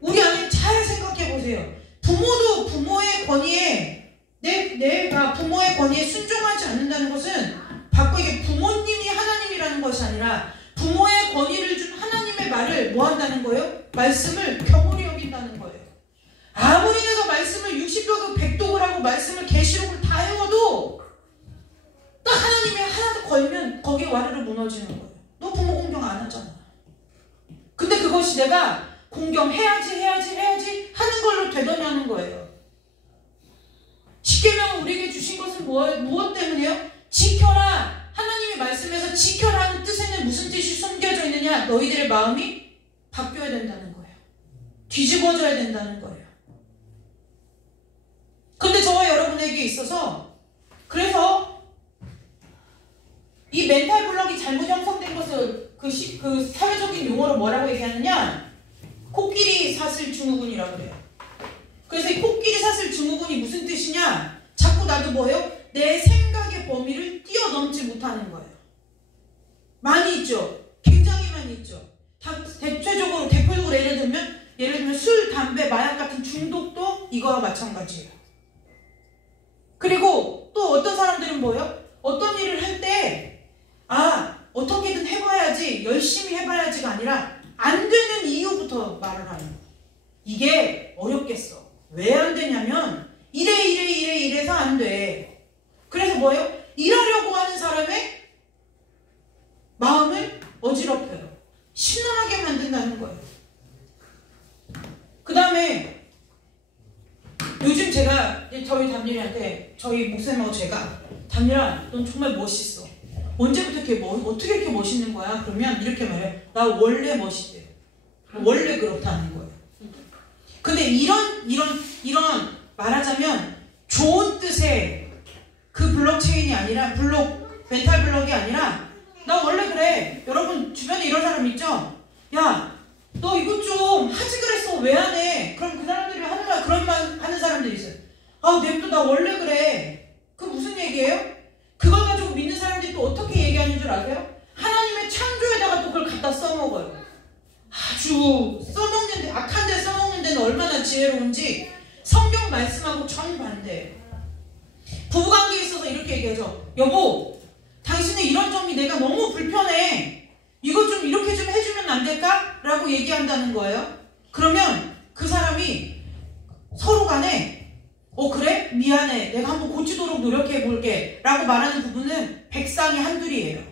우리 안에 잘 생각해 보세요. 부모도 부모의 권위에 내가 부모의 권위에 순종하지 않는다는 것은 바꿔 이게 부모님이 하나님이라는 것이 아니라 부모의 권위를 준 하나님의 말을 뭐 한다는 거예요? 말씀을 경홀히 여긴다는 거예요. 아무리 내가 말씀을 60독을 100독을 하고 말씀을 계시록을 다 외워도 딱 하나님이 하나 걸면 거기에 와르르 무너지는 거예요. 너 부모 공경 안 하잖아. 근데 그것이 내가 공경해야지 하는 걸로 되돌아가는 거예요. 십계명을 우리에게 주신 것은 무엇 때문이에요? 지켜라. 하나님의 말씀에서 지켜라는 뜻에는 무슨 뜻이 숨겨져 있느냐? 너희들의 마음이 바뀌어야 된다는 거예요. 뒤집어져야 된다는 거예요. 근데 저와 여러분에게 있어서 그래서 이 멘탈 블럭이 잘못 형성된 것을 그 사회적인 용어로 뭐라고 얘기하느냐? 코끼리 사슬 증후군이라고 그래요. 그래서 이 코끼리 사슬 증후군이 무슨 뜻이냐? 자꾸 나도 뭐예요? 내 생각의 범위를 뛰어넘지 못하는 거예요. 많이 있죠. 굉장히 많이 있죠. 대표적으로 예를 들면 술, 담배, 마약 같은 중독도 이거와 마찬가지예요. 그리고 또 어떤 사람들은 뭐예요? 어떤 일을 할 때 어떻게든 해봐야지, 열심히 해봐야지가 아니라 안 되는 이유부터 말을 하는 거예요. 이게 어렵겠어. 왜 안 되냐면 이래서 안 돼. 그래서 뭐예요? 일하려고 하는 사람의 마음을 어지럽혀요. 신나게 만든다는 거예요. 그 다음에 요즘 제가 저희 담일이한테, 저희 목사님하고 제가, 담일아 넌 정말 멋있어. 언제부터 어떻게 이렇게 멋있는 거야? 그러면 이렇게 말해요. 나 원래 멋있대요. 원래 그렇다는 거예요. 근데 이런 말하자면 좋은 뜻의 그 블록체인이 아니라 멘탈 블럭이 아니라 나 원래 그래. 여러분 주변에 이런 사람 있죠? 야, 너 이거 좀 하지 그랬어. 왜 안 해? 그럼 그 사람들이 하는 말 그런 말 하는 사람들이 있어요. 냅둬 나 원래 그래. 그 무슨 얘기예요? 그걸 가지고 믿는 사람들이 또 어떻게 얘기하는 줄 아세요? 하나님의 창조에다가 또 그걸 갖다 써먹어요. 아주 써먹는데, 악한 데 써먹는 데는 얼마나 지혜로운지 성경 말씀하고 정반대. 부부관계에 있어서 이렇게 얘기하죠. 여보, 당신의 이런 점이 내가 너무 불편해. 이거 좀 이렇게 좀 해주면 안 될까? 라고 얘기한다는 거예요. 그러면 그 사람이 서로 간에 그래? 미안해. 내가 한번 고치도록 노력해볼게. 라고 말하는 부분은 백상이 한둘이에요.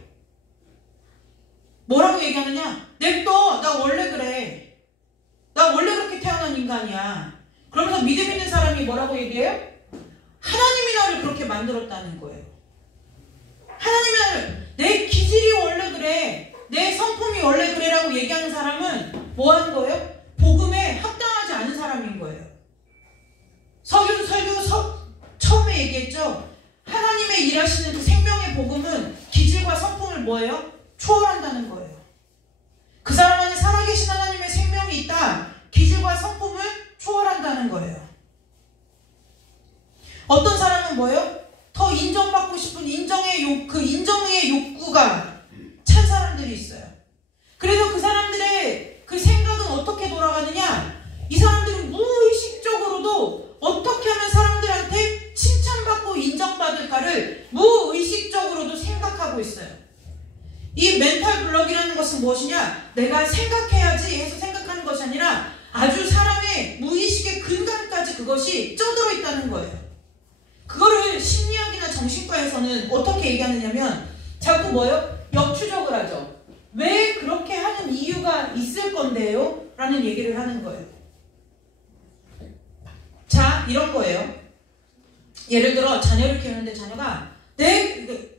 뭐라고 얘기하느냐? 냅둬. 나 원래 그래. 나 원래 그렇게 태어난 인간이야. 그러면서 믿음 있는 사람이 뭐라고 얘기해요? 하나님이 나를 그렇게 만들었다는 거예요. 하나님이 나를, 내 기질이 원래 그래. 내 성품이 원래 그래라고 얘기하는 사람은 뭐 하는 거예요? 복음에 합당하지 않은 사람인 거예요. 설교 처음에 얘기했죠. 하나님의 일하시는 그 생명의 복음은 기질과 성품을 뭐예요? 초월한다는 거예요. 그 사람 안에 살아계신 하나님의 생명이 있다. 기질과 성품을 초월한다는 거예요. 어떤 사람은 뭐예요? 더 인정받고 싶은 인정의 욕구가 찬 사람들이 있어요. 그래서 그 사람들의 그 생각은 어떻게 돌아가느냐? 이 사람들은 무의식적으로도 어떻게 하면 사람들한테 칭찬받고 인정받을까를 무의식적으로도 생각하고 있어요. 이 멘탈 블럭이라는 것은 무엇이냐? 내가 생각해야지 해서 생각하는 것이 아니라 아주 사람의 무의식의 근간까지 그것이 쪄들어 있다는 거예요. 그거를 심리학이나 정신과에서는 어떻게 얘기하느냐면 자꾸 뭐예요? 역추적을 하죠. 왜 그렇게 하는 이유가 있을 건데요? 라는 얘기를 하는 거예요. 자, 이런 거예요. 예를 들어 자녀를 키우는데 자녀가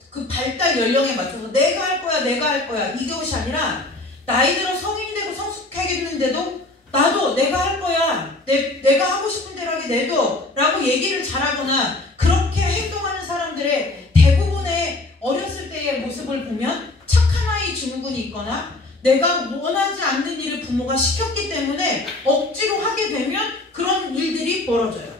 그 발달 연령에 맞춰서 내가 할 거야 이것이 아니라 나이 들어 성인이 되고 성숙하겠는데도 나도 내가 할 거야. 내가 하고 싶은 대로 하게 내도 라고 얘기를 잘하거나 그렇게 행동하는 사람들의 대부분의 어렸을 때의 모습을 보면 착한 아이 증후군이 있거나 내가 원하지 않는 일을 부모가 시켰기 때문에 억지로 하게 되면 그런 일들이 벌어져요.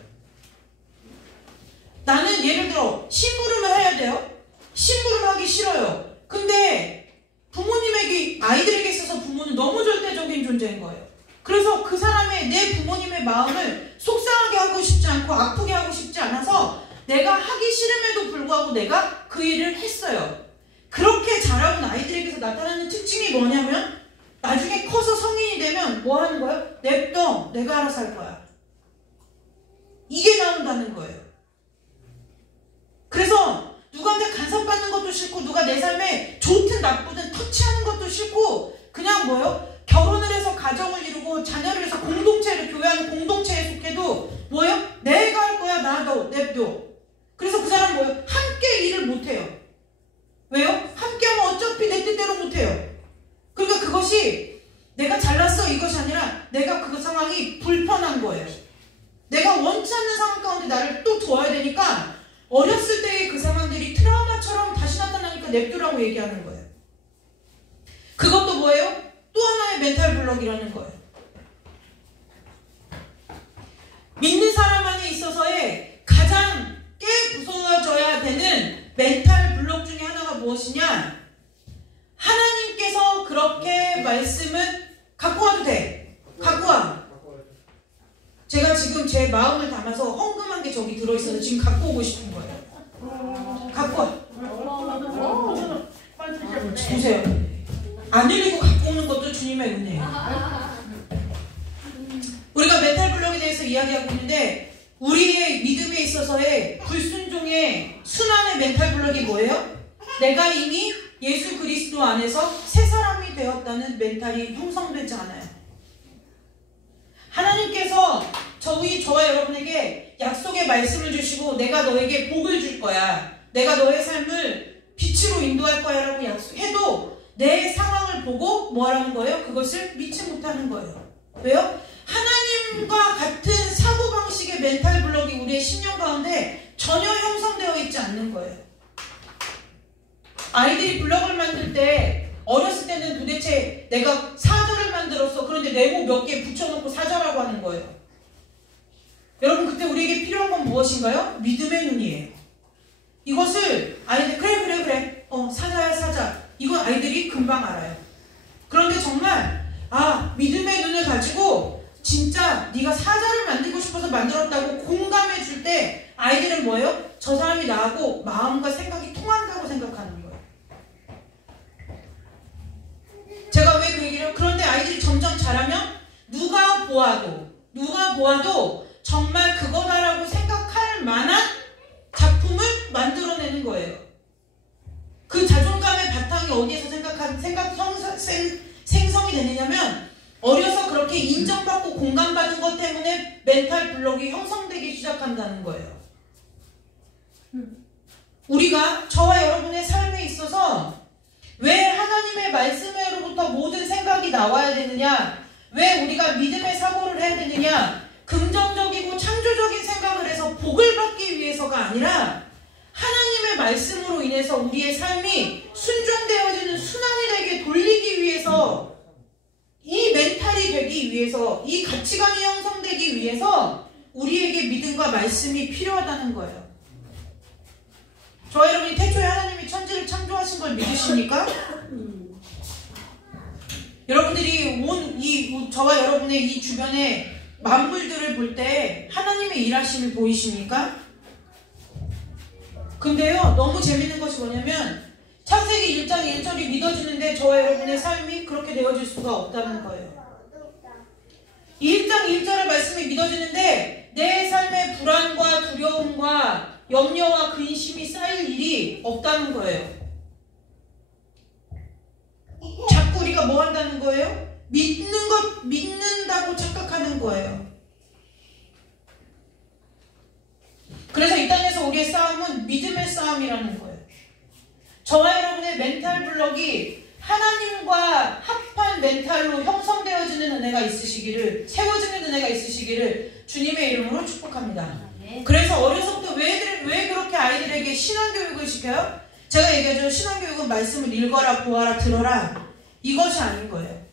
나는 예를 들어 심부름을 해야 돼요. 심부름 하기 싫어요. 근데 부모님에게 아이들에게 있어서 부모는 너무 절대적인 존재인 거예요. 그래서 그 사람의 내 부모님의 마음을 속상하게 하고 싶지 않고 아프게 하고 싶지 않아서 내가 하기 싫음에도 불구하고 내가 그 일을 했어요. 그렇게 자라온 아이들에게서 나타나는 특징이 뭐냐면 나중에 커서 성인이 되면 뭐 하는 거예요? 냅둬. 내가 알아서 할 거야. 이게 나온다는 거예요. 그래서 누구한테 간섭받는 것도 싫고 누가 내 삶에 좋든 나쁘든 터치하는 것도 싫고 그냥 뭐예요? 결혼을 해서 가정을 이루고 자녀를 해서 공동체를 교회하는 공동체에 속해도 뭐예요? 내가 할 거야. 나도 냅둬. 그래서 그 사람은 뭐예요? 함께 일을 못해요. 왜요? 함께하면 어차피 내 뜻대로 못해요. 그러니까 그것이 내가 잘났어 이것이 아니라 내가 그 상황이 불편한 거예요. 내가 원치 않는 상황 가운데 나를 또 도와야 되니까 어렸을 때의 그 상황들이 트라우마처럼 다시 나타나니까 냅두라고 얘기하는 거예요. 그것도 뭐예요? 또 하나의 멘탈 블럭이라는 거예요. 믿는 사람 안에 있어서의 가장 깨부숴져야 되는 멘탈 블록 중에 하나가 무엇이냐? 하나님께서 그렇게 말씀은 갖고 와도 돼. 갖고 와. 제가 지금 제 마음을 담아서 헝금한 게 저기 들어있어서 지금 갖고 오고 싶은 거예요. 갖고 와. 보세요. 안 열리고 갖고 오는 것도 주님의 은혜예요. 우리가 멘탈 블록에 대해서 이야기하고 있는데 우리의 믿음에 있어서의 불순종의 순환의 멘탈 블록이 뭐예요? 내가 이미 예수 그리스도 안에서 새 사람이 되었다는 멘탈이 형성되지 않아요. 하나님께서 저와 여러분에게 약속의 말씀을 주시고 내가 너에게 복을 줄 거야. 내가 너의 삶을 빛으로 인도할 거야 라고 약속해도 내 상황을 보고 뭐 하라는 거예요? 그것을 믿지 못하는 거예요. 왜요? 하나님과 같은 사고방식의 멘탈 블록이 우리의 심령 가운데 전혀 형성되어 있지 않는 거예요. 아이들이 블록을 만들 때 어렸을 때는 도대체 내가 사자를 만들었어. 그런데 네모 몇 개 붙여놓고 사자라고 하는 거예요. 여러분 그때 우리에게 필요한 건 무엇인가요? 믿음의 눈이에요. 이것을 아이들 그래 사자야 사자. 이건 아이들이 금방 알아요. 그런데 정말 믿음의 눈을 가지고 진짜 네가 사자를 만들고 싶어서 만들었다고 공감해 줄 때 아이들은 뭐예요? 저 사람이 나하고 마음과 생각이 통한다고 생각하는 거예요. 제가 왜 그 얘기를 그런데 아이들이 점점 자라면 누가 보아도 정말 그거다라고 생각할 만한 작품을 만들어내는 거예요. 그 자존감의 바탕이 어디에서 생성이 되느냐면 어려서 그렇게 인정받고 공감받은 것 때문에 멘탈 블록이 형성되기 시작한다는 거예요. 우리가 저와 여러분의 삶에 있어서 왜 하나님의 말씀으로부터 모든 생각이 나와야 되느냐? 왜 우리가 믿음의 사고를 해야 되느냐? 긍정적이고 창조적인 생각을 해서 복을 받기 위해서가 아니라 하나님의 말씀으로 인해서 우리의 삶이 순종되어지는 순환이 되게 돌리기 위해서 이 멘탈이 되기 위해서 이 가치관이 형성되기 위해서 우리에게 믿음과 말씀이 필요하다는 거예요. 저와 여러분이 태초에 하나님이 천지를 창조하신 걸 믿으십니까? 여러분들이 저와 여러분의 이 주변의 만물들을 볼 때 하나님의 일하심을 보이십니까? 근데요, 너무 재밌는 것이 뭐냐면 창세기 1장 1절이 믿어지는데 저와 여러분의 삶이 그렇게 되어질 수가 없다는 거예요. 1장 1절의 말씀이 믿어지는데 내 삶의 불안과 두려움과 염려와 근심이 쌓일 일이 없다는 거예요. 자꾸 우리가 뭐 한다는 거예요? 믿는다고 착각하는 거예요. 그래서 이 땅에서 우리의 싸움은 믿음의 싸움이라는 거예요. 저와 여러분의 멘탈 블록이 하나님과 합한 훌륭한 멘탈로 형성되어지는 은혜가 있으시기를, 세워지는 은혜가 있으시기를 주님의 이름으로 축복합니다. 그래서 어려서부터 왜 그렇게 아이들에게 신앙교육을 시켜요? 제가 얘기하죠. 신앙교육은 말씀을 읽어라, 보아라, 들어라, 이것이 아닌 거예요.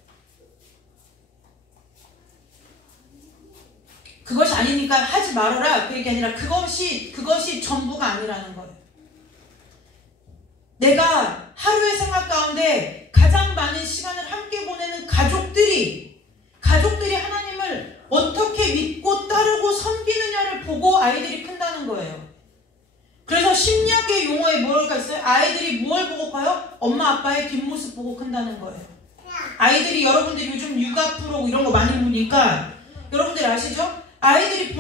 그것이 아니니까 하지 말아라, 그 얘기 아니라 그것이 전부가 아니라는 거예요. 내가 하루의 생활 가운데 가장 많은 시간을 함께 보내는 가족들이 하나님을 어떻게 믿고 따르고 섬기느냐를 보고 아이들이 큰다는 거예요. 그래서 심리학의 용어에 뭐가 있어요? 아이들이 뭘 보고 커요? 엄마 아빠의 뒷모습 보고 큰다는 거예요. 아이들이, 여러분들이 요즘 육아 프로 이런 거 많이 보니까 여러분들 아시죠? 아이들이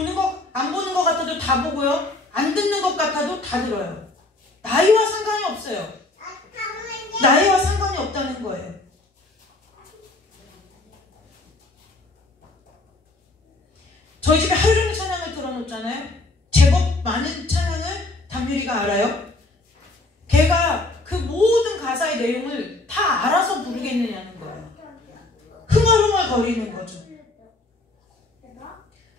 안 보는 것 같아도 다 보고요, 안 듣는 것 같아도 다 들어요. 나이와 상관이 없어요. 나이와 상관이 없다는 거예요. 저희 집에 하루 종일 찬양을 틀어놓잖아요. 제법 많은 찬양을 담유리가 알아요. 걔가 그 모든 가사의 내용을 다 알아서 부르겠느냐는 거예요. 흥얼흥얼 거리는 거죠.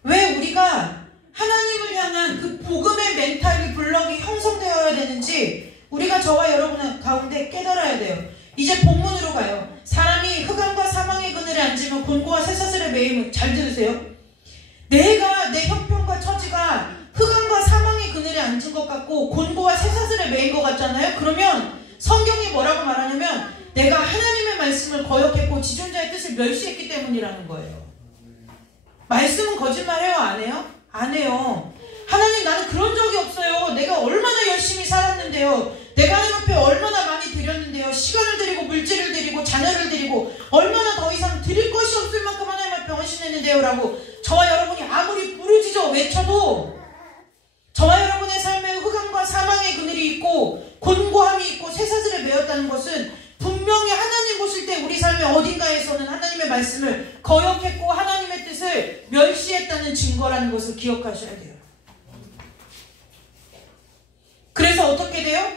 왜 우리가 하나님을 향한 그 복음의 멘탈이 블럭이 형성되어야 되는지 우리가 저와 여러분 가운데 깨달아야 돼요. 이제 본문으로 가요. 사람이 흑암과 사망의 그늘에 앉으면 곤고와 쇠사슬에 매임을, 잘 들으세요. 내가 내 형편과 처지가 흑암과 사망의 그늘에 앉은 것 같고 곤고와 쇠사슬에 매인 것 같잖아요. 그러면 성경이 뭐라고 말하냐면 내가 하나님의 말씀을 거역했고 지존자의 뜻을 멸시했기 때문이라는 거예요. 말씀은 거짓말해요? 안 해요? 안 해요. 하나님, 나는 그런 적이 없어요. 내가 얼마나 열심히 살았는데요. 내가 하나님 앞에 얼마나 많이 드렸는데요. 시간을 드리고 물질을 드리고 자녀를 드리고 얼마나 더 이상 드릴 것이 없을 만큼 하나님 앞에 헌신했는데요 라고 저와 여러분이 아무리 부르짖어 외쳐도 저와 여러분의 삶에 흑암과 사망의 그늘이 있고 곤고함이 있고 쇠사슬에 매였다는 것은 분명히 하나님 보실 때 우리 삶의 어딘가에서는 하나님의 말씀을 거역했고 하나님의 뜻을 멸시했다는 증거라는 것을 기억하셔야 돼요. 그래서 어떻게 돼요?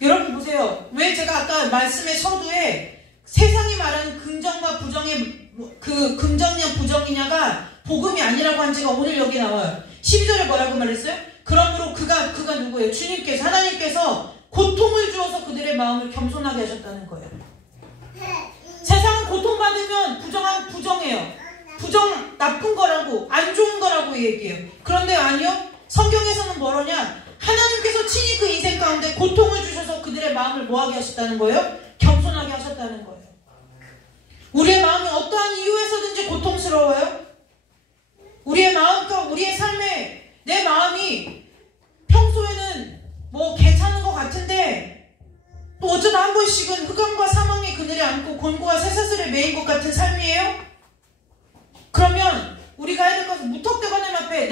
여러분 보세요. 왜 제가 아까 말씀의 서두에 세상이 말하는 긍정과 부정의 그 긍정이냐 부정이냐가 복음이 아니라고 한 지가 오늘 여기 나와요. 12절에 뭐라고 말했어요? 그러므로 그가 누구예요? 주님께서, 하나님께서 고통을 주어서 그들의 마음을 겸손하게 하셨다는 거예요. 세상은 고통받으면 부정해요. 부정 나쁜 거라고, 안 좋은 거라고 얘기해요. 그런데 아니요. 성경에서는 뭐라냐? 하나님께서 친히 그 인생 가운데 고통을 주셔서 그들의 마음을 뭐하게 하셨다는 거예요? 겸손하게 하셨다는 거예요. 우리의 마음이 어떠한 이유에서든지 고통스러워요? 우리의 마음과 우리의 삶에 내 마음이 평소에는 뭐 괜찮은 것 같은데 또 어쩌다 한 번씩은 흑암과 사망의 그늘에 앉고 곤고와 쇠사슬에 매인 것 같은 삶이에요? 그러면 우리가 해야 될 것은 무턱대고 하나님 앞에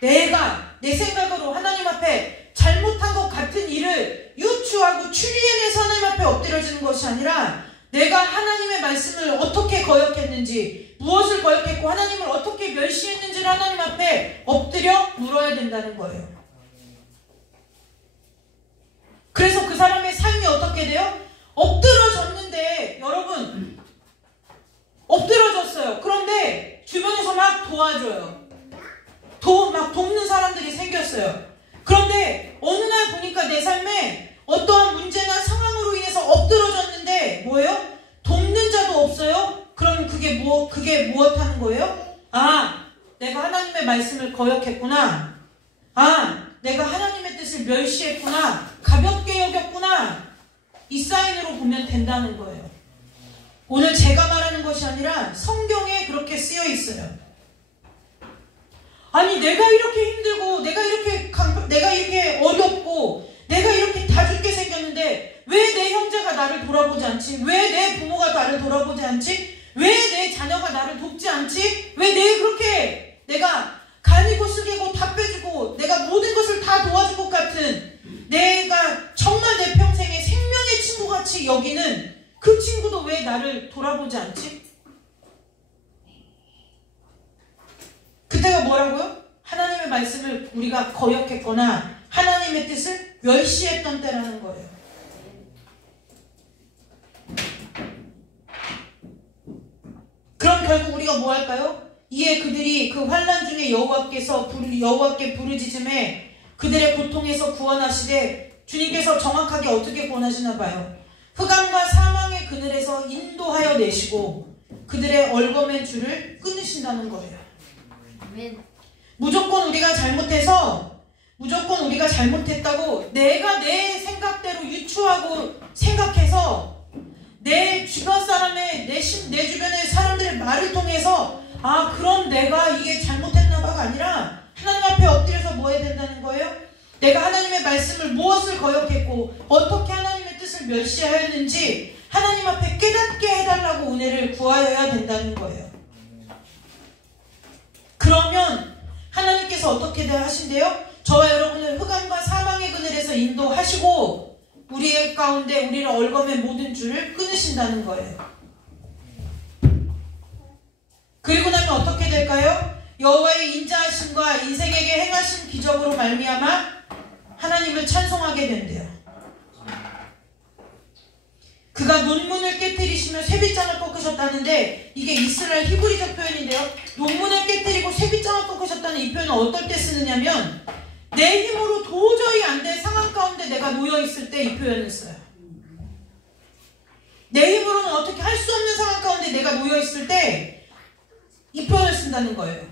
내가 내 생각으로 하나님 앞에 잘못한 것 같은 일을 유추하고 추리해내서 하나님 앞에 엎드려지는 것이 아니라 내가 하나님의 말씀을 어떻게 거역했는지, 무엇을 거역했고 하나님을 어떻게 멸시했는지를 하나님 앞에 엎드려 물어야 된다는 거예요. 그래서 그 사람의 삶이 어떻게 돼요? 엎드러졌는데, 여러분, 엎드러졌어요. 그런데 주변에서 막 도와줘요. 막 돕는 사람들이 생겼어요. 그런데 어느 날 보니까 내 삶에 어떠한 문제나 상황으로 인해서 엎드러졌는데 뭐예요? 돕는 자도 없어요? 그럼 그게 무엇 하는 거예요? 아, 내가 하나님의 말씀을 거역했구나. 아, 내가 하나님의 뜻을 멸시했구나. 가볍게 여겼구나. 이 사인으로 보면 된다는 거예요. 오늘 제가 말하는 것이 아니라 성경에 그렇게 쓰여 있어요. 아니, 내가 이렇게 힘들고 내가 이렇게 어렵고 내가 이렇게 다 죽게 생겼는데 왜 내 형제가 나를 돌아보지 않지? 왜 내 부모가 나를 돌아보지 않지? 왜 내 자녀가 나를 돕지 않지? 왜 내가 간이고 슬개고 다 빼주고 내가 모든 것을 다 도와줄 것 같은, 내가 정말 내 평생의 생명의 친구같이 여기는 그 친구도 왜 나를 돌아보지 않지? 그때가 뭐라고요? 하나님의 말씀을 우리가 거역했거나 하나님의 뜻을 멸시했던 때라는 거예요. 결국 우리가 뭐 할까요? 이에 그들이 그 환난 중에 여호와께 부르짖음에 그들의 고통에서 구원하시되 주님께서 정확하게 어떻게 구원하시나 봐요. 흑암과 사망의 그늘에서 인도하여 내시고 그들의 얽어맨 줄을 끊으신다는 거예요. 아멘. 무조건 우리가 잘못했다고 내가 내 생각대로 유추하고 생각해서 내 주변 사람의 내 주변의 사람들의 말을 통해서 아 그럼 내가 이게 잘못했나봐가 아니라 하나님 앞에 엎드려서 뭐 해야 된다는 거예요? 내가 하나님의 말씀을 무엇을 거역했고 어떻게 하나님의 뜻을 멸시하였는지 하나님 앞에 깨닫게 해달라고 은혜를 구하여야 된다는 거예요. 그러면 하나님께서 어떻게 하신대요? 저와 여러분을 흑암과 사망의 그늘에서 인도하시고 우리의 가운데 우리를 얽어맨 모든 줄을 끊으신다는 거예요. 그리고 나면 어떻게 될까요? 여호와의 인자하심과 인생에게 행하신 기적으로 말미암아 하나님을 찬송하게 된대요. 그가 논문을 깨뜨리시며 쇠빗장을 꺾으셨다는데 이게 이스라엘 히브리적 표현인데요. 논문을 깨뜨리고 쇠빗장을 꺾으셨다는 이 표현은 어떨 때 쓰느냐면 내 힘으로 도저히 안 될 상황 가운데 내가 놓여있을 때 이 표현을 써요. 내 힘으로는 어떻게 할 수 없는 상황 가운데 내가 놓여있을 때 이 표현을 쓴다는 거예요.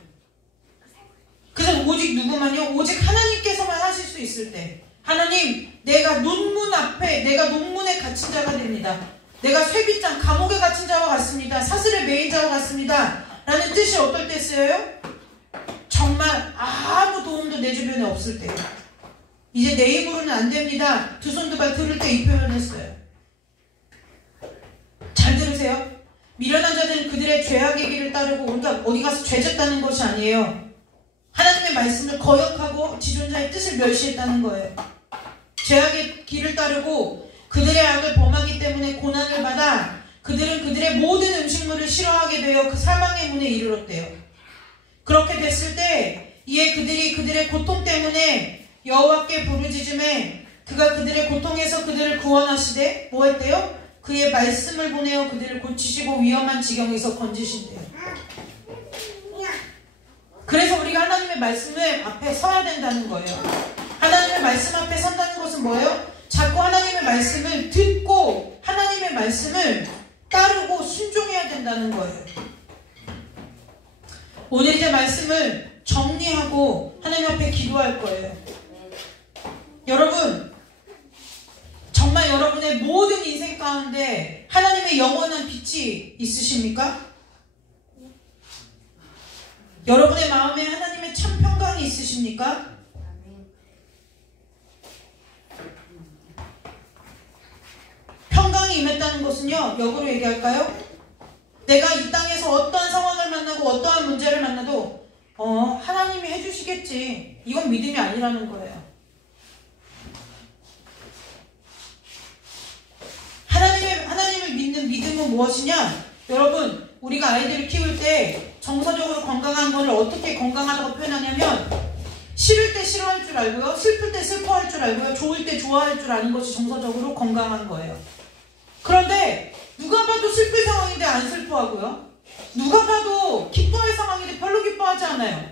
그래서 오직 누구만요? 오직 하나님께서만 하실 수 있을 때 하나님 내가 논문에 갇힌 자가 됩니다. 내가 쇠빗장 감옥에 갇힌 자와 같습니다. 사슬에 매인 자와 같습니다. 라는 뜻이 어떨 때 쓰여요? 정말 아무 도움도 내 주변에 없을 때요. 이제 내 힘으로는 안 됩니다. 두 손 두 발 들을 때 이 표현을 써요. 잘 들으세요. 미련한 자들은 그들의 죄악의 길을 따르고 우리가 어디 가서 죄졌다는 것이 아니에요. 하나님의 말씀을 거역하고 지존자의 뜻을 멸시했다는 거예요. 죄악의 길을 따르고 그들의 악을 범하기 때문에 고난을 받아 그들은 그들의 모든 음식물을 싫어하게 되어 그 사망의 문에 이르렀대요. 그렇게 됐을 때 이에 그들이 그들의 고통 때문에 여호와께 부르짖음에 그가 그들의 고통에서 그들을 구원하시되 뭐 했대요? 그의 말씀을 보내어 그들을 고치시고 위험한 지경에서 건지신대요. 그래서 우리가 하나님의 말씀을 앞에 서야 된다는 거예요. 하나님의 말씀 앞에 선다는 것은 뭐예요? 자꾸 하나님의 말씀을 듣고 하나님의 말씀을 따르고 순종해야 된다는 거예요. 오늘 이제 말씀을 정리하고 하나님 앞에 기도할 거예요. 여러분 정말 여러분의 모든 인생 가운데 하나님의 영원한 빛이 있으십니까? 여러분의 마음에 하나님의 참 평강이 있으십니까? 평강이 임했다는 것은요, 역으로 얘기할까요? 내가 이 땅에서 어떠한 상황을 만나고 어떠한 문제를 만나도 하나님이 해주시겠지. 이건 믿음이 아니라는 거예요. 하나님을 믿는 믿음은 무엇이냐? 여러분, 우리가 아이들을 키울 때 정서적으로 건강한 거를 어떻게 건강하다고 표현하냐면 싫을 때 싫어할 줄 알고요, 슬플 때 슬퍼할 줄 알고요, 좋을 때 좋아할 줄 아는 것이 정서적으로 건강한 거예요. 그런데 누가 봐도 슬플 상황인데 안 슬퍼하고요, 누가 봐도 기뻐할 상황인데 별로 기뻐하지 않아요.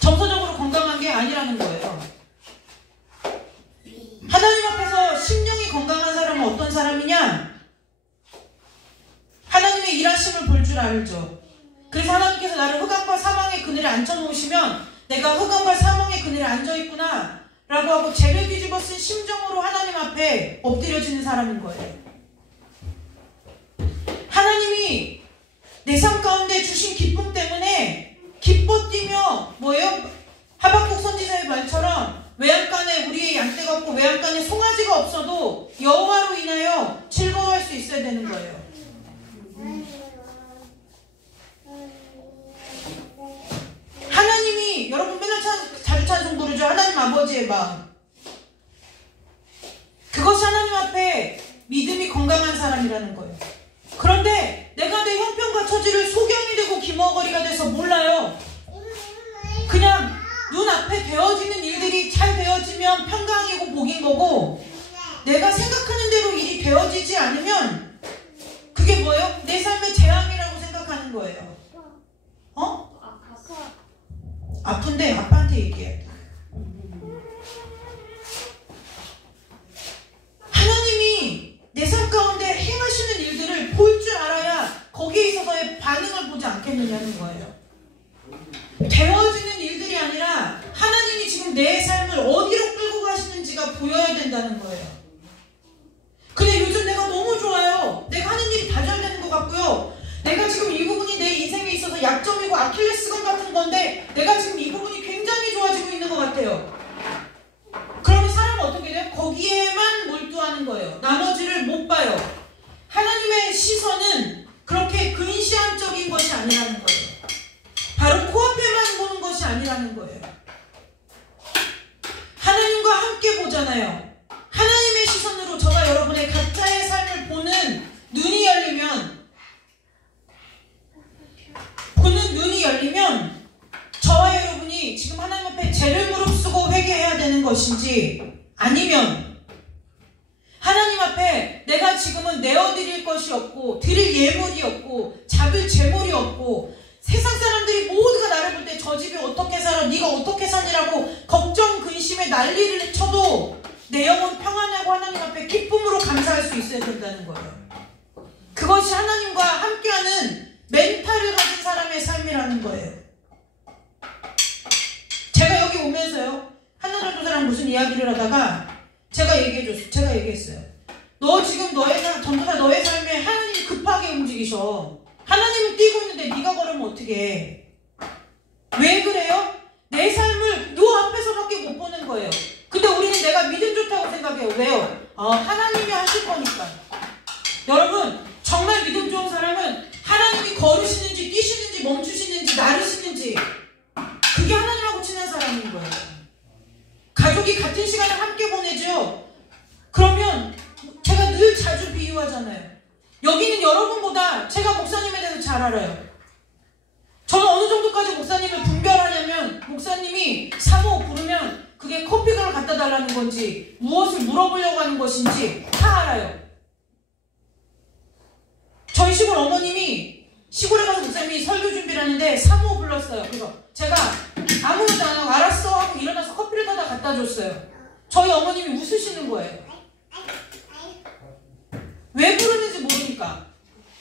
정서적으로 건강한 게 아니라는 거예요. 하나님 앞에서 심령이 건강한 사람은 어떤 사람이냐? 하나님의 일하심을 볼 줄 알죠. 그래서 하나님께서 나를 흑암과 사망의 그늘에 앉혀놓으시면 내가 흑암과 사망의 그늘에 앉아있구나 라고 하고 죄를 뒤집어 쓴 심정으로 하나님 앞에 엎드려지는 사람인 거예요. 하나님이 내 삶 가운데 주신 기쁨 때문에 기뻐 뛰며 뭐예요? 하박국 선지자의 말처럼 외양간에 우리의 양떼가 없고 외양간에 송아지가 없어도 여호와로 인하여 즐거워할 수 있어야 되는 거예요. 하나님이 여러분 맨날 자주 찬송 부르죠. 하나님 아버지의 마음. 그것이 하나님 앞에 믿음이 건강한 사람이라는 거예요. 그런데 내가 내 형편과 처지를 소경이 되고 기머거리가 돼서 몰라요. 그냥 눈앞에 되어지는 일들이 잘 되어지면 평강이고 복인 거고, 내가 생각하는 대로 일이 되어지지 않으면 그게 뭐예요? 내 삶의 재앙이라고 생각해요. 거예요. 아픈데 아빠한테 얘기해. 하나님이 내 삶 가운데 행하시는 일들을 볼 줄 알아야 거기에 있어서의 반응을 보지 않겠느냐는 거예요. 되어지는 일들이 아니라 하나님이 지금 내 삶을 어디로 끌고 가시는지가 보여야 된다는 거예요. 근데 요즘 내가 너무 좋아요. 내가 하는 일이 다 잘 되는 것 같고요. 내가 지금 이 부분이 내 인생에 있어서 약점이고 아킬레스건 같은 건데 내가 지금 이 부분이 굉장히 좋아지고 있는 것 같아요. 그러면 사람은 어떻게 돼요? 거기에만 몰두하는 거예요. 나머지를 못 봐요. 하나님의 시선은 그렇게 근시안적인 것이 아니라는 거예요. 바로 코앞에만 보는 것이 아니라는 거예요. 하나님과 함께 보잖아요. 하나님의 시선으로 저와 여러분의 각자의 삶을 보는 눈이 열리면 저와 여러분이 지금 하나님 앞에 죄를 무릅쓰고 회개해야 되는 것인지 아니면 하나님 앞에 내가 지금은 내어드릴 것이 없고 드릴 예물이 없고 잡을 재물이 없고 세상 사람들이 모두가 나를 볼 때 저 집이 어떻게 살아 네가 어떻게 사니라고 걱정 근심에 난리를 쳐도 내 영혼 평안하고 하나님 앞에 기쁨으로 감사할 수 있어야 된다는 거예요. 그것이 하나님과 함께하는 멘탈을 가진 사람의 삶이라는 거예요. 제가 여기 오면서요 한나 전도사랑 무슨 이야기를 하다가 제가 얘기했어요. 너 지금 전도사 너의 삶에 하나님이 급하게 움직이셔. 하나님은 뛰고 있는데 네가 걸으면 어떻게 해? 왜 그래요? 내 삶을 너 앞에서밖에 못 보는 거예요. 근데 우리는 내가 믿음 좋다고 생각해요. 왜요? 하나님이 하실 거니까. 여러분 정말 믿음 좋은 사람은 하나님이 걸으시는지 뛰시는지 멈추시는지 나르시는지 그게 하나님하고 친한 사람인 거예요. 가족이 같은 시간을 함께 보내죠. 그러면 제가 늘 자주 비유하잖아요. 여기는 여러분보다 제가 목사님에 대해서 잘 알아요. 저는 어느 정도까지 목사님을 분별하냐면 목사님이 사모 부르면 그게 커피를 갖다 달라는 건지 무엇을 물어보려고 하는 것인지 다 알아요. 저희 시골 어머님이 시골에 가서 목사님이 설교 준비를 하는데 사모 불렀어요. 그래서 제가 아무 말도 안 하고 알았어 하고 일어나서 커피를 타다 갖다 줬어요. 저희 어머님이 웃으시는 거예요. 왜 부르는지 모르니까.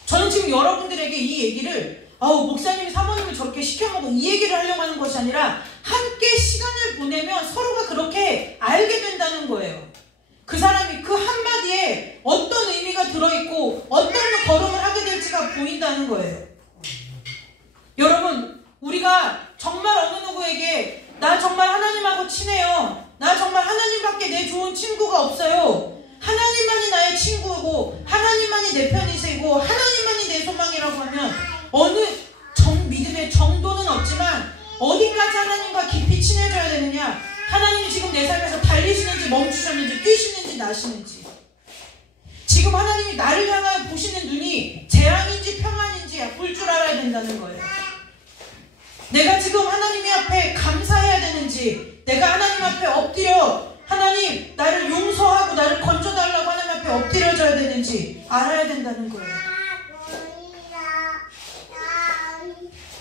저는 지금 여러분들에게 이 얘기를 목사님이 사모님을 저렇게 시켜먹고 이 얘기를 하려고 하는 것이 아니라 함께 시간을 보내면 서로가 그렇게 알게 된다는 거예요. 그 사람이 그 한마디에 어떤 의미가 들어있고 어떤 걸음을 하게 될지가 보인다는 거예요. 여러분 우리가 정말 어느 누구에게 나 정말 하나님하고 친해요. 나 정말 하나님밖에 내 좋은 친구가 없어요. 하나님만이 나의 친구고 하나님만이 내 편이시고 하나님만이 내 소망이라고 하면 어느 믿음의 정도는 없지만 어디까지 하나님과 깊이 친해져야 되느냐. 하나님이 지금 내 삶에서 달리시는지 멈추셨는지 뛰시는지 나시는지 지금 하나님이 나를 향하여 보시는 눈이 재앙인지 평안인지 볼 줄 알아야 된다는 거예요. 내가 지금 하나님 앞에 감사해야 되는지 내가 하나님 앞에 엎드려 하나님 나를 용서하고 나를 건져달라고 하나님 앞에 엎드려져야 되는지 알아야 된다는 거예요.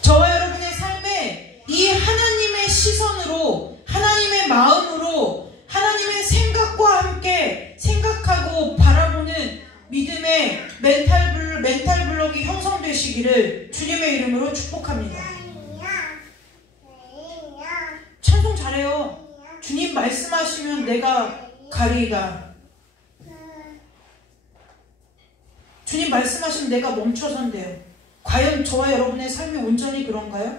저와 여러분의 삶에 이 하나님의 시선으로 하나님의 마음으로 하나님의 생각과 함께 생각하고 바라보는 믿음의 멘탈 블록이 형성되시기를 주님의 이름으로 축복합니다. 찬송 잘해요. 주님 말씀하시면 내가 가리이다. 주님 말씀하시면 내가 멈춰선대요. 과연 저와 여러분의 삶이 온전히 그런가요?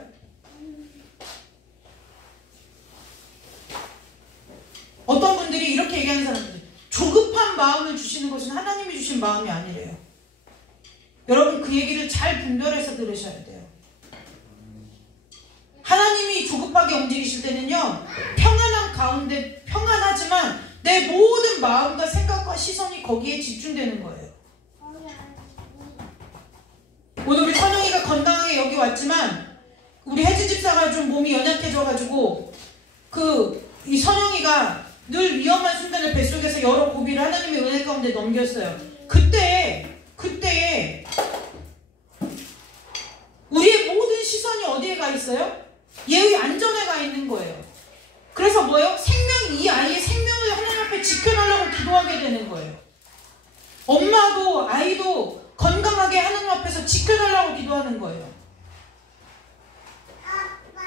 어떤 분들이 이렇게 얘기하는 사람들, 조급한 마음을 주시는 것은 하나님이 주신 마음이 아니래요. 여러분 그 얘기를 잘 분별해서 들으셔야 돼요. 하나님이 조급하게 움직이실 때는요, 평안한 가운데 평안하지만 내 모든 마음과 생각과 시선이 거기에 집중되는 거예요. 오늘 우리 선영이가 건강하게 여기 왔지만 우리 혜지 집사가 좀 몸이 연약해져가지고 이 선영이가 늘 위험한 순간을 뱃속에서 여러 고비를 하나님의 은혜 가운데 넘겼어요. 그때에 어디에 가 있어요? 얘의 안전에 가 있는 거예요. 그래서 뭐예요? 이 아이의 생명을 하나님 앞에 지켜달라고 기도하게 되는 거예요. 엄마도 아이도 건강하게 하나님 앞에서 지켜달라고 기도하는 거예요.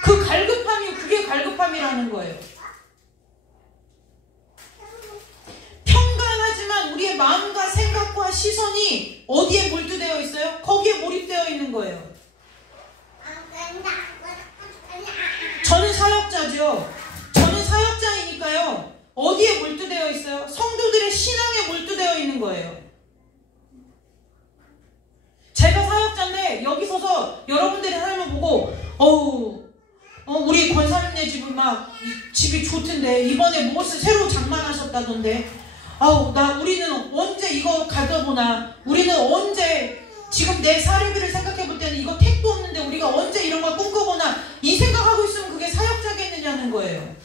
그 갈급함이 그게 갈급함이라는 거예요. 평간하지만 우리의 마음과 생각과 시선이 어디에 몰두되어 있어요? 거기에 몰입되어 있는 거예요. 저는 사역자죠. 저는 사역자이니까요. 어디에 몰두되어 있어요? 성도들의 신앙에 몰두되어 있는 거예요. 제가 사역자인데 여기 서서 여러분들이 하나님을 보고 우리 권사님네 집은 막 집이 좋던데 이번에 무엇을 새로 장만하셨다던데 우리는 언제 이거 가져보나, 우리는 언제 지금 내 사례비를 생각해볼 때는 이거 택도 없는데 우리가 언제 이런 걸 꿈꿔보나, 이 생각하고 있으면 그게 사역자겠느냐는 거예요.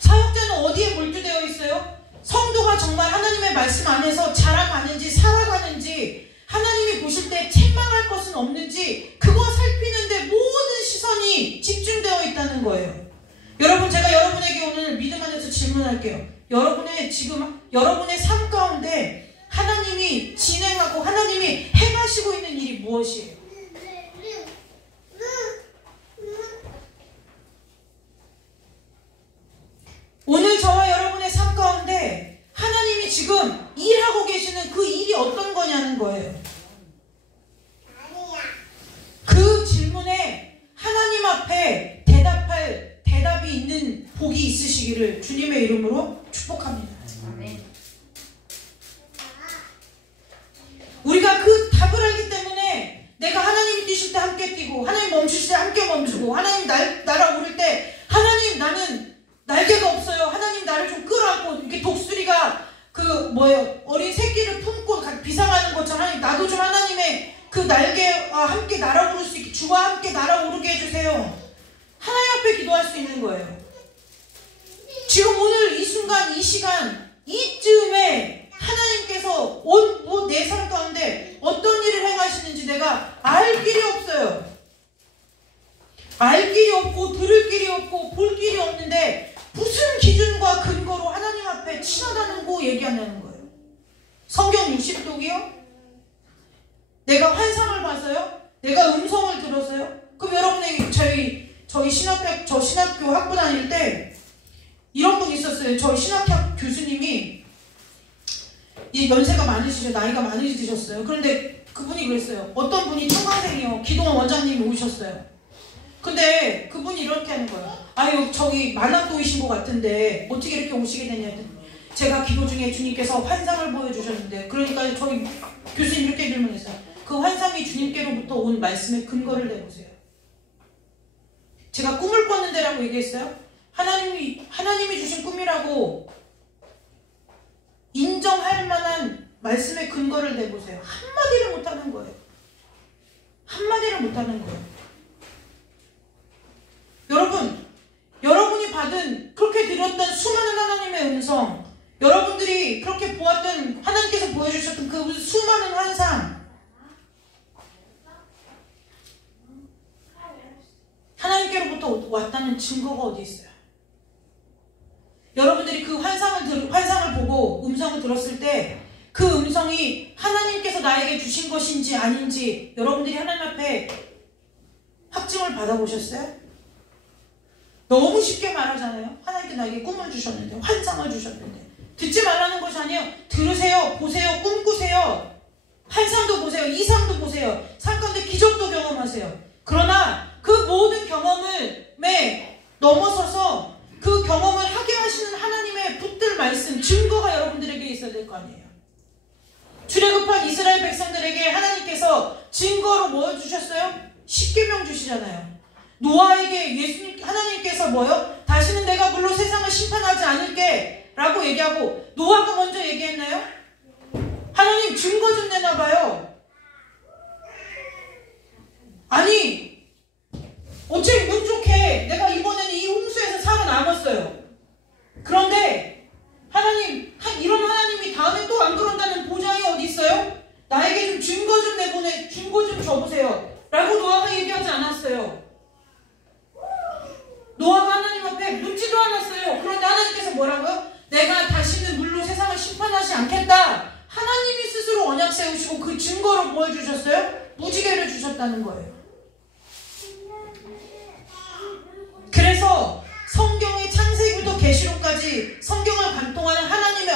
사역자는 어디에 몰두되어 있어요? 성도가 정말 하나님의 말씀 안에서 자라가는지 살아가는지, 하나님이 보실 때 책망할 것은 없는지 그거 살피는데 모든 시선이 집중되어 있다는 거예요. 여러분, 제가 여러분에게 오늘 믿음 안에서 질문할게요. 여러분의 삶 가운데 하나님이 진행하고 하나님이 행하시고 있는 일이 무엇이에요? 오늘 저와 여러분의 삶 가운데 하나님이 지금 일하고 계시는 그 일이 어떤 거냐는 거예요. 그 질문에 하나님 앞에 대답할 대답이 있는 복이 있으시기를 주님의 이름으로 축복합니다. 우리가 그 답을 알기 때문에 내가 하나님이 뛰실 때 함께 뛰고, 하나님 멈추실 때 함께 멈추고, 하나님 날아오를 때 하나님 나는 날개가 없어요, 하나님 나를 좀 끌어안고, 이렇게 독수리가 어린 새끼를 품고 비상하는 것처럼 하나님 나도 좀 하나님의 그 날개와 함께 날아오를 수 있게, 주와 함께 날아오르게 해주세요. 하나님 앞에 기도할 수 있는 거예요. 지금 오늘 이 순간 이 시간 이쯤에 하나님께서 내 삶 가운데 어떤 일을 행하시는지 내가 알 길이 없어요. 알 길이 없고 들을 길이 없고 볼 길이 없는데 무슨 기준과 근거로 하나님 앞에 친하다는 얘기하냐는 거예요. 성경 60독이요? 내가 환상을 봐서요? 내가 음성을 들었어요? 그럼 여러분에게 저희 신학교 학부 다닐 때 이런 분이 있었어요. 저희 신학학 교수님이 연세가 많으시죠. 나이가 많으시셨어요. 그런데 그분이 그랬어요. 어떤 분이 청강생이요. 기동원 원장님이 오셨어요. 근데 그분이 이렇게 하는 거예요. 저기 만학도이신 것 같은데 어떻게 이렇게 오시게 됐냐더니, 제가 기도 중에 주님께서 환상을 보여주셨는데, 그러니까 저희 교수님 이렇게 질문했어요. 그 환상이 주님께로부터 온 말씀의 근거를 내보세요. 제가 꿈을 꿨는데라고 얘기했어요. 하나님이 주신 꿈이라고 인정할 만한 말씀의 근거를 내보세요. 한마디를 못하는 거예요. 한마디를 못하는 거예요. 여러분이 받은, 그렇게 들었던 수많은 하나님의 음성, 여러분들이 그렇게 보았던, 하나님께서 보여주셨던 그 수많은 환상, 하나님께로부터 왔다는 증거가 어디 있어요? 여러분들이 그 환상을 보고 음성을 들었을 때 그 음성이 하나님께서 나에게 주신 것인지 아닌지 여러분들이 하나님 앞에 확증을 받아보셨어요? 너무 쉽게 말하잖아요. 하나님께 나에게 꿈을 주셨는데, 환상을 주셨는데. 듣지 말라는 것이 아니에요. 들으세요, 보세요, 꿈꾸세요. 환상도 보세요, 이상도 보세요. 삶 가운데 기적도 경험하세요. 그러나 그 모든 경험을 넘어서서 그 경험을 하게 하시는 하나님의 붙들 말씀, 증거가 여러분들에게 있어야 될 거 아니에요. 출애굽한 이스라엘 백성들에게 하나님께서 증거로 뭐 주셨어요? 십계명 주시잖아요. 노아에게 하나님께서 다시는 내가 물로 세상을 심판하지 않을게 라고 얘기하고, 노아가 먼저 얘기했나요? 하나님 증거 좀 내놔봐요. 아니, 어째 운 좋게 내가 이번에는 이 홍수에서 살아남았어요. 그런데 이런 하나님이 다음에 또 안 그런다는 보장이 어디 있어요? 나에게 좀 증거 좀 줘보세요 라고 노아가 얘기하지 않았어요. 실제로 언약 세우시고 그 증거로 뭘 주셨어요? 무지개를 주셨다는 거예요. 그래서 성경의 창세기부터 계시록까지 성경을 관통하는 하나님의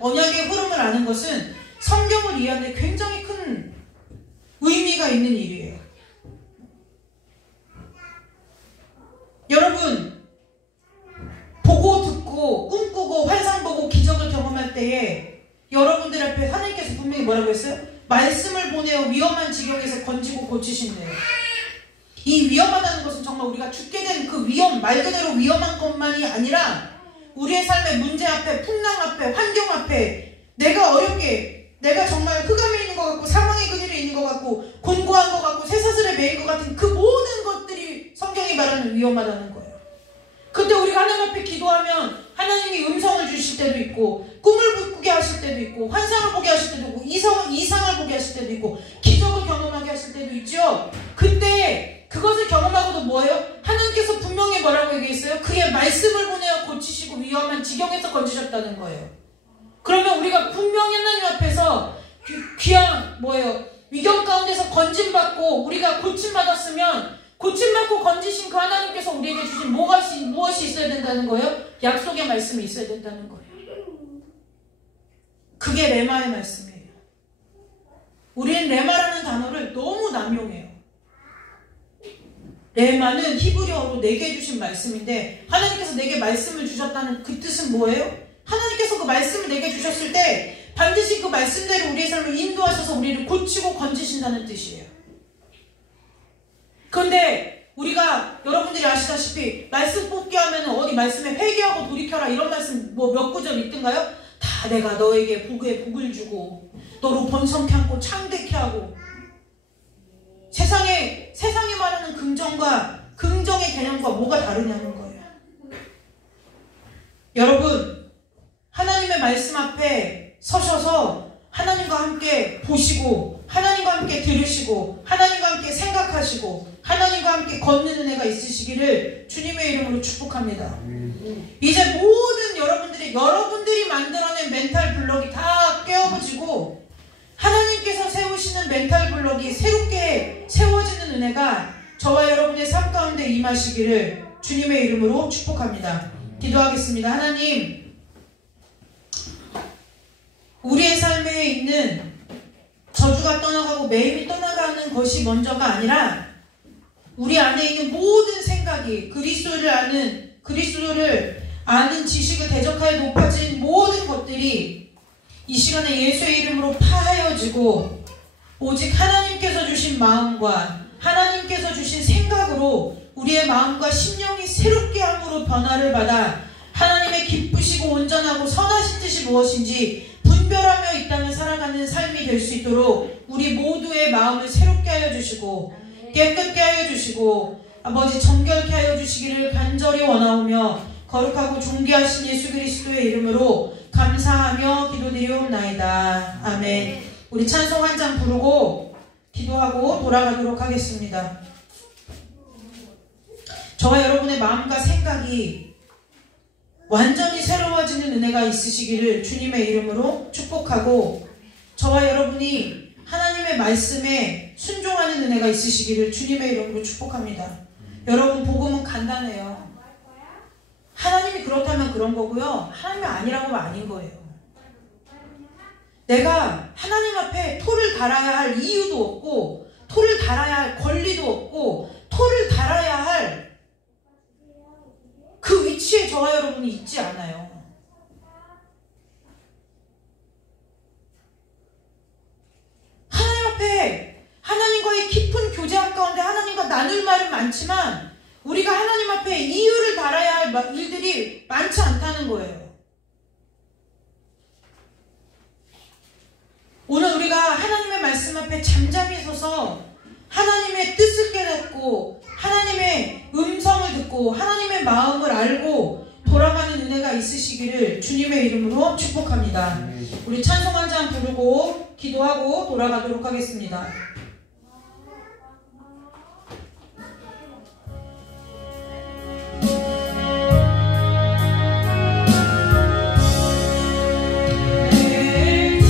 언약의 흐름을 아는 것은 성경을 이해하는 데 굉장히 큰 의미가 있는 일이에요. 여러분, 보고 듣고 꿈꾸고 환상 보고 기적을 경험할 때에 여러분들 앞에 하나님께서 분명히 뭐라고 했어요? 말씀을 보내어 위험한 지경에서 건지고 고치신대요. 이 위험하다는 것은 정말 우리가 죽게 된 그 위험, 말 그대로 위험한 것만이 아니라 우리의 삶의 문제 앞에, 풍랑 앞에, 환경 앞에 내가 어렵게, 내가 정말 흑암에 있는 것 같고 사망의 그늘에 있는 것 같고 곤고한 것 같고 쇠사슬에 매인 것 같은 그 모든 것들이 성경이 말하는 위험하다는 거예요. 그때 우리가 하나님 앞에 기도하면 하나님이 음성을 주실 때도 있고 꿈을 꾸게 하실 때도 있고 환상을 보게 하실 때도 있고 이상을 보게 하실 때도 있고 기적을 경험하게 하실 때도 있죠. 그때 그것을 경험하고도 뭐예요? 하나님께서 분명히 뭐라고 얘기했어요? 그의 말씀을 보내어 고치시고 위험한 지경에서 건지셨다는 거예요. 그러면 우리가 분명히 하나님 앞에서 귀한 위경 가운데서 건짐받고 우리가 고침받았으면 고침받고 건지신 그 하나님께서 우리에게 주신 무엇이 있어야 된다는 거예요? 약속의 말씀이 있어야 된다는 거예요. 그게 레마의 말씀이에요. 우리는 레마라는 단어를 너무 남용해요. 레마는 히브리어로 내게 주신 말씀인데 하나님께서 내게 말씀을 주셨다는 그 뜻은 뭐예요? 하나님께서 그 말씀을 내게 주셨을 때 반드시 그 말씀대로 우리의 삶을 인도하셔서 우리를 고치고 건지신다는 뜻이에요. 그런데 우리가 여러분들이 아시다시피 말씀 뽑기 하면 어디 말씀에 회개하고 돌이켜라 이런 말씀 몇 구절 있던가요? 다 내가 너에게 복을 주고 너로 번성케 하고 창대케 하고 세상이 말하는 긍정의 개념과 뭐가 다르냐는 거예요. 여러분, 하나님의 말씀 앞에 서셔서 하나님과 함께 보시고 하나님과 함께 들으시고 하나님과 함께 생각하시고 하나님과 함께 걷는 은혜가 있으시기를 주님의 이름으로 축복합니다. 이제 모든 여러분들이 만들어낸 멘탈 블럭이 다 깨어지고 하나님께서 세우시는 멘탈 블럭이 새롭게 세워지는 은혜가 저와 여러분의 삶 가운데 임하시기를 주님의 이름으로 축복합니다. 기도하겠습니다. 하나님, 우리의 삶에 있는 저주가 떠나가고 매임이 떠나가는 것이 먼저가 아니라 우리 안에 있는 모든 생각이 그리스도를 아는 지식을 대적하여 높아진 모든 것들이 이 시간에 예수의 이름으로 파하여지고 오직 하나님께서 주신 마음과 하나님께서 주신 생각으로 우리의 마음과 심령이 새롭게 함으로 변화를 받아 하나님의 기쁘시고 온전하고 선하신 뜻이 무엇인지 분별하며 이 땅을 살아가는 삶이 될 수 있도록 우리 모두의 마음을 새롭게 하여 주시고 깨끗게 하여 주시고 아버지 정결케 하여 주시기를 간절히 원하오며 거룩하고 존귀하신 예수 그리스도의 이름으로 감사하며 기도드리옵나이다. 아멘. 우리 찬송 한 장 부르고 기도하고 돌아가도록 하겠습니다. 저와 여러분의 마음과 생각이 완전히 새로워지는 은혜가 있으시기를 주님의 이름으로 축복하고 저와 여러분이 하나님의 말씀에 순종하는 은혜가 있으시기를 주님의 이름으로 축복합니다. 여러분, 복음은 간단해요. 하나님이 그렇다면 그런 거고요. 하나님이 아니라고 하면 아닌 거예요. 내가 하나님 앞에 토를 달아야 할 이유도 없고 토를 달아야 할 권리도 없고 토를 달아야 할 그 위치에 저와 여러분이 있지 않아요. 하나님 앞에 하나님과의 깊은 교제 가운데 하나님과 나눌 말은 많지만 우리가 하나님 앞에 이유를 달아야 할 일들이 많지 않다는 거예요. 오늘 우리가 하나님의 말씀 앞에 잠잠히 서서 하나님의 뜻을 깨닫고 하나님의 음성을 듣고 하나님의 마음을 알고 돌아가는 은혜가 있으시기를 주님의 이름으로 축복합니다. 우리 찬송 한 장 부르고 기도하고 돌아가도록 하겠습니다. 내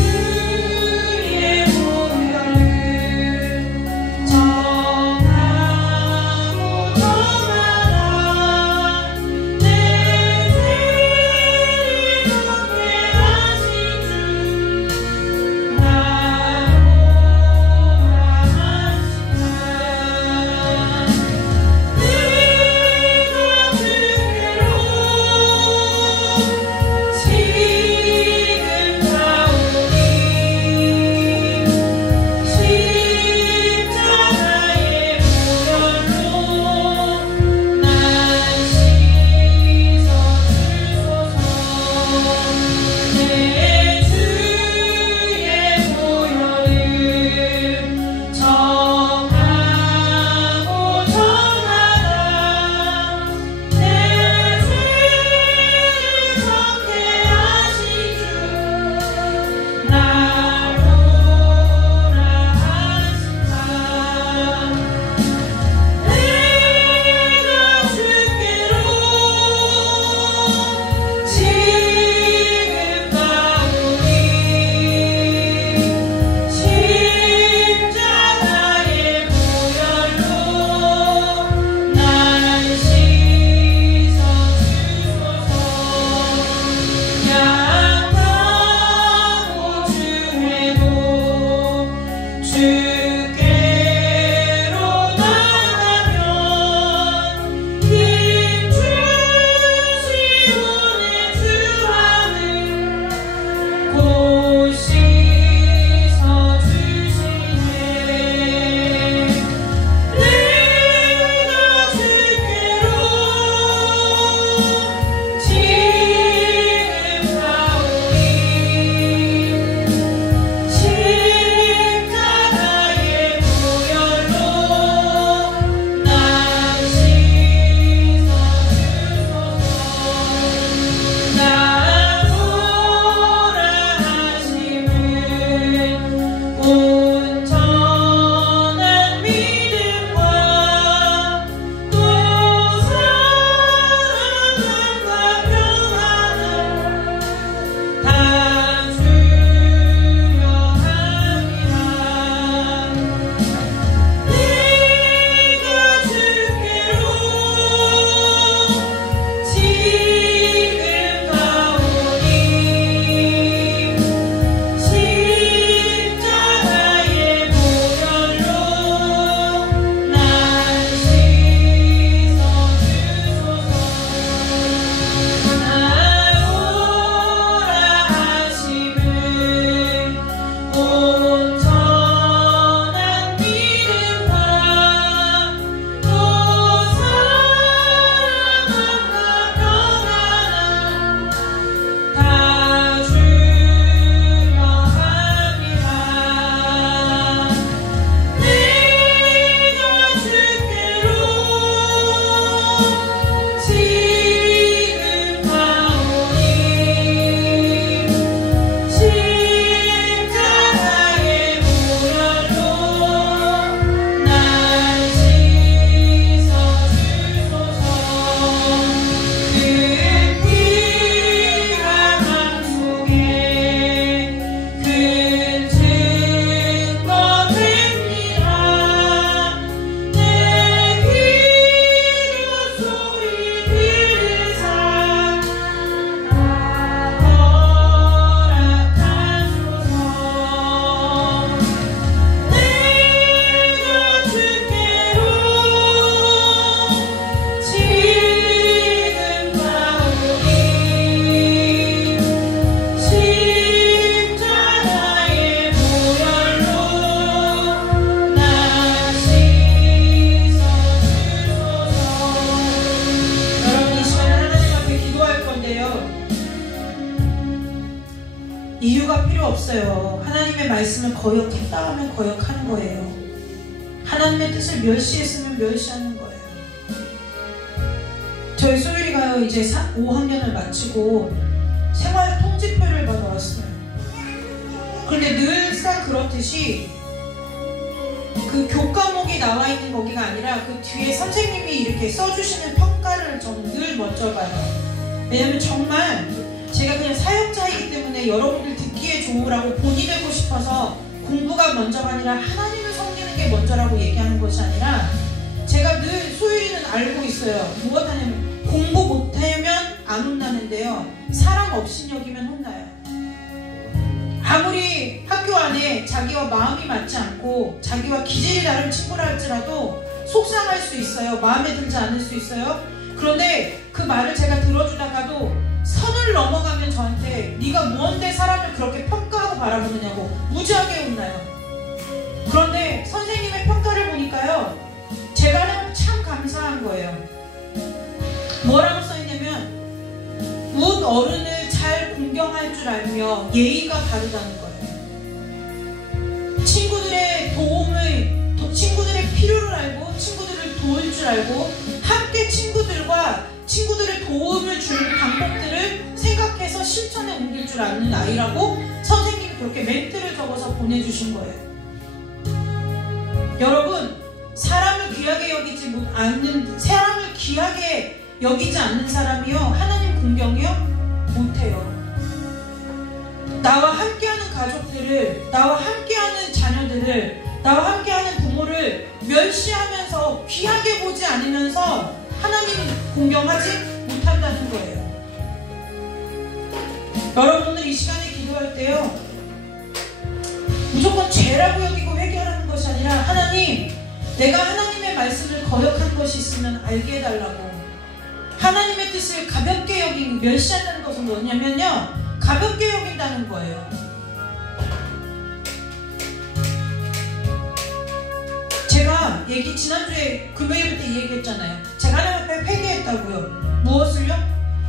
하나님의 말씀을 거역했다 하면 거역하는 거예요. 하나님의 뜻을 멸시했으면 멸시하는 거예요. 저희 소율이가요, 이제 5학년을 마치고 생활 통지표를 받아왔어요. 그런데 늘상 그렇듯이 그 교과목이 나와 있는 거기가 아니라 그 뒤에 선생님이 이렇게 써주시는 평가를 저는 늘 먼저 봐요. 왜냐면 정말 제가 그냥 사역자이기 때문에 여러분들 듣기에 좋으라고 본이 되고 싶어서 공부가 먼저가 아니라 하나님을 섬기는 게 먼저라고 얘기하는 것이 아니라 제가 늘 소율이는 알고 있어요. 무엇 하냐면 공부 못하면 안 혼나는데요, 사람 없인 여기면 혼나요. 아무리 학교 안에 자기와 마음이 맞지 않고 자기와 기질이 다른 친구라 할지라도 속상할 수 있어요. 마음에 들지 않을 수 있어요. 그런데 그 말을 제가 들어주다가도 선을 넘어가면 저한테 네가 뭔데 사람을 그렇게 평가하고 바라보느냐고 무지하게 혼나요. 그런데 선생님의 평가를 보니까요, 제가 하면 참 감사한 거예요. 뭐라고 써있냐면 웃 어른을 잘 공경할 줄 알며 예의가 바르다는 거예요. 친구들의 필요를 알고 친구들을 도울 줄 알고 함께 친구들의 도움을 주는 방법들을 생각해서 실천에 옮길 줄 아는 아이라고 선생님이 그렇게 멘트를 적어서 보내주신 거예요. 여러분, 사람을 귀하게 여기지 않는 사람이요, 하나님 공경이요? 못해요. 나와 함께하는 가족들을, 나와 함께하는 자녀들을, 나와 함께하는 부모를 멸시하면서 귀하게 보지 않으면서 하나님 공경하지 못한다는 거예요. 여러분, 오늘 이 시간에 기도할 때요, 무조건 죄라고 여기고 회개하라는 것이 아니라 하나님, 내가 하나님의 말씀을 거역한 것이 있으면 알게 해달라고. 하나님의 뜻을 가볍게 여기고 멸시한다는 것은 뭐냐면요, 가볍게 여긴다는 거예요. 제가 지난주에 금요일 때 얘기했잖아요. 제가 하나님 앞에 회개했다고요. 무엇을요?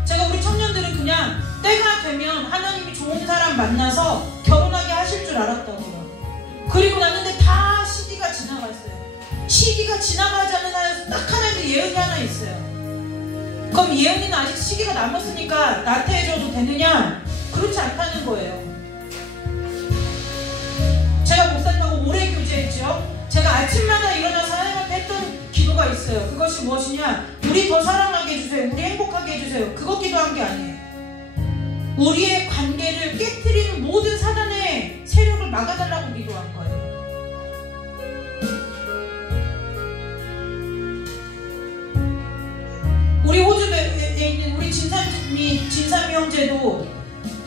제가 우리 청년들은 그냥 때가 되면 하나님이 좋은 사람 만나서 결혼하게 하실 줄 알았다고요. 그리고 났는데 다 시기가 지나갔어요. 시기가 지나가지 않은 하나에서 딱 하나님의 예언이 하나 있어요. 그럼 예언이는 아직 시기가 남았으니까 나태해져도 되느냐? 그렇지 않다는 거예요. 제가 목사님하고 오래 교제했죠. 제가 아침마다 일어나서 하나님 앞에 했던 기도가 있어요. 그것이 무엇이냐? 우리 더 사랑하게 해주세요. 우리 행복하게 해주세요. 그거 기도한 게 아니에요. 우리의 관계를 깨트리는 모든 사단의 세력을 막아달라고 기도한 거예요. 우리 호주에 있는 우리 진삼이 형제도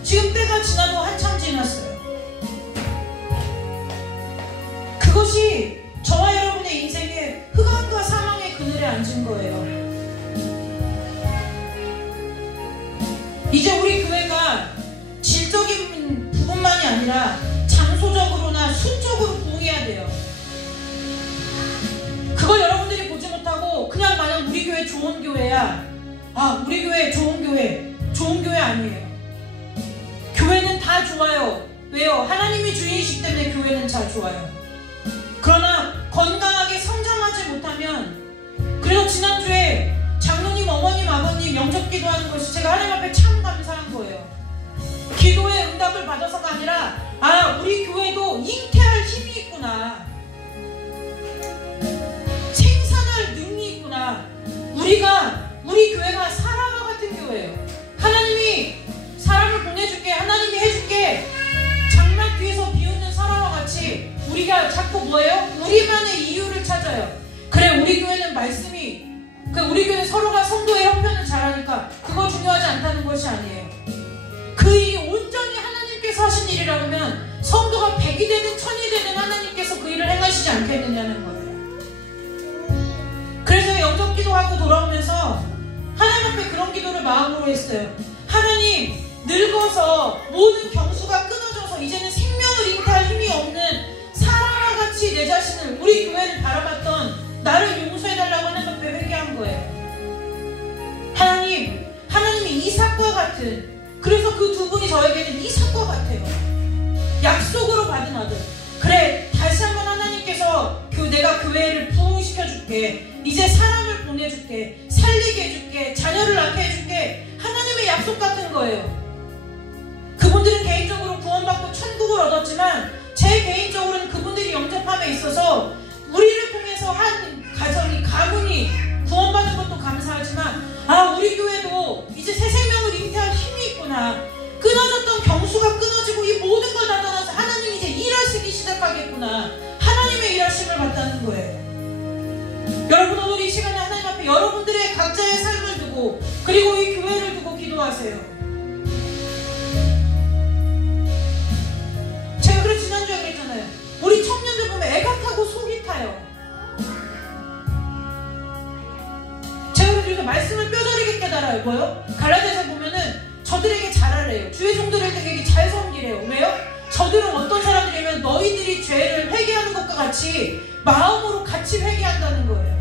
지금 때가 지나도 한참 지났어요. 그것이 저와 여러분의 인생에 흑암과 사망의 그늘에 앉은 거예요. 이제 우리 교회가 질적인 부분만이 아니라 장소적으로나 순적으로 부흥해야 돼요. 그걸 여러분들이 보지 못하고 그냥 마냥 우리 교회 좋은 교회야, 우리 교회 좋은 교회 아니에요. 교회는 다 좋아요. 왜요? 하나님이 주인이시기 때문에 교회는 다 좋아요. 그러나 건강하게 성장하지 못하면, 그래서 지난주에 장로님, 어머님, 아버님 영접 기도하는 것이 제가 하나님 앞에 참 감사한 거예요. 기도의 응답을 받아서가 아니라 우리 교회도 잉태할 힘이 있구나, 생산할 능력이 있구나. 우리 교회가 사람과 같은 교회예요. 하나님이 사람을 보내줄게, 하나님이 해줄게, 장막 뒤에서 비웃는 사람과 같이 우리가 자꾸 뭐예요? 우리만의 이유를 찾아요. 그래, 우리 교회는 말씀이, 우리 교회는 서로가 성도의 형편을 잘하니까 그거 중요하지 않다는 것이 아니에요. 그 일이 온전히 하나님께서 하신 일이라면 성도가 100이 되든 1000이 되든 하나님께서 그 일을 행하시지 않겠느냐는 거예요. 그래서 영접 기도하고 돌아오면서 하나님 앞에 그런 기도를 마음으로 했어요. 하나님, 늙어서 모든 경수가 끊어져서 이제는 생명을 잉태할 힘이 없는 사람과 같이 내 자신을, 우리 교회를 바라봤던 나를 용서해달라고 하나님 앞에 회개한 거예요. 하나님이 이삭과 같은, 그래서 그 두 분이 저에게는 이삭과 같아요. 약속으로 받은 아들. 그래, 다시 한번 하나님께서 내가 교회를 부흥시켜줄게. 이제 사람을 보내줄게. 살리게 해줄게. 자녀를 낳게 해줄게. 하나님의 약속 같은 거예요. 그분들은 개인적으로 구원받고 천국을 얻었지만 제 개인적으로는 그분들이 영접함에 있어서 우리를 통해서 한 가정이, 가문이 구원받는 것도 감사하지만 우리 교회도 이제 새 생명을 잉태할 힘이 있구나. 끊어졌던 경수가 끊어지고 이 모든 걸 다 떠나서 하나님이 이제 일하시기 시작하겠구나. 하나님의 일하심을 받다는 거예요. 여러분, 오늘 이 시간에 하나님 앞에 여러분들의 각자의 삶을 두고 그리고 이 교회를 두고 기도하세요. 제가 그래 지난주에 그랬잖아요. 우리 청년들 보면 애가 타고 속이 타요. 제가 그래서 말씀을 뼈저리게 깨달아요. 뭐요? 갈라디아서 보면은 저들에게 잘하래요. 주의 종들에게 잘 섬기래요. 왜요? 저들은 어떤 사람들이냐면 너희들이 죄를 회개하는 것과 같이 마음으로 같이 회개한다는 거예요.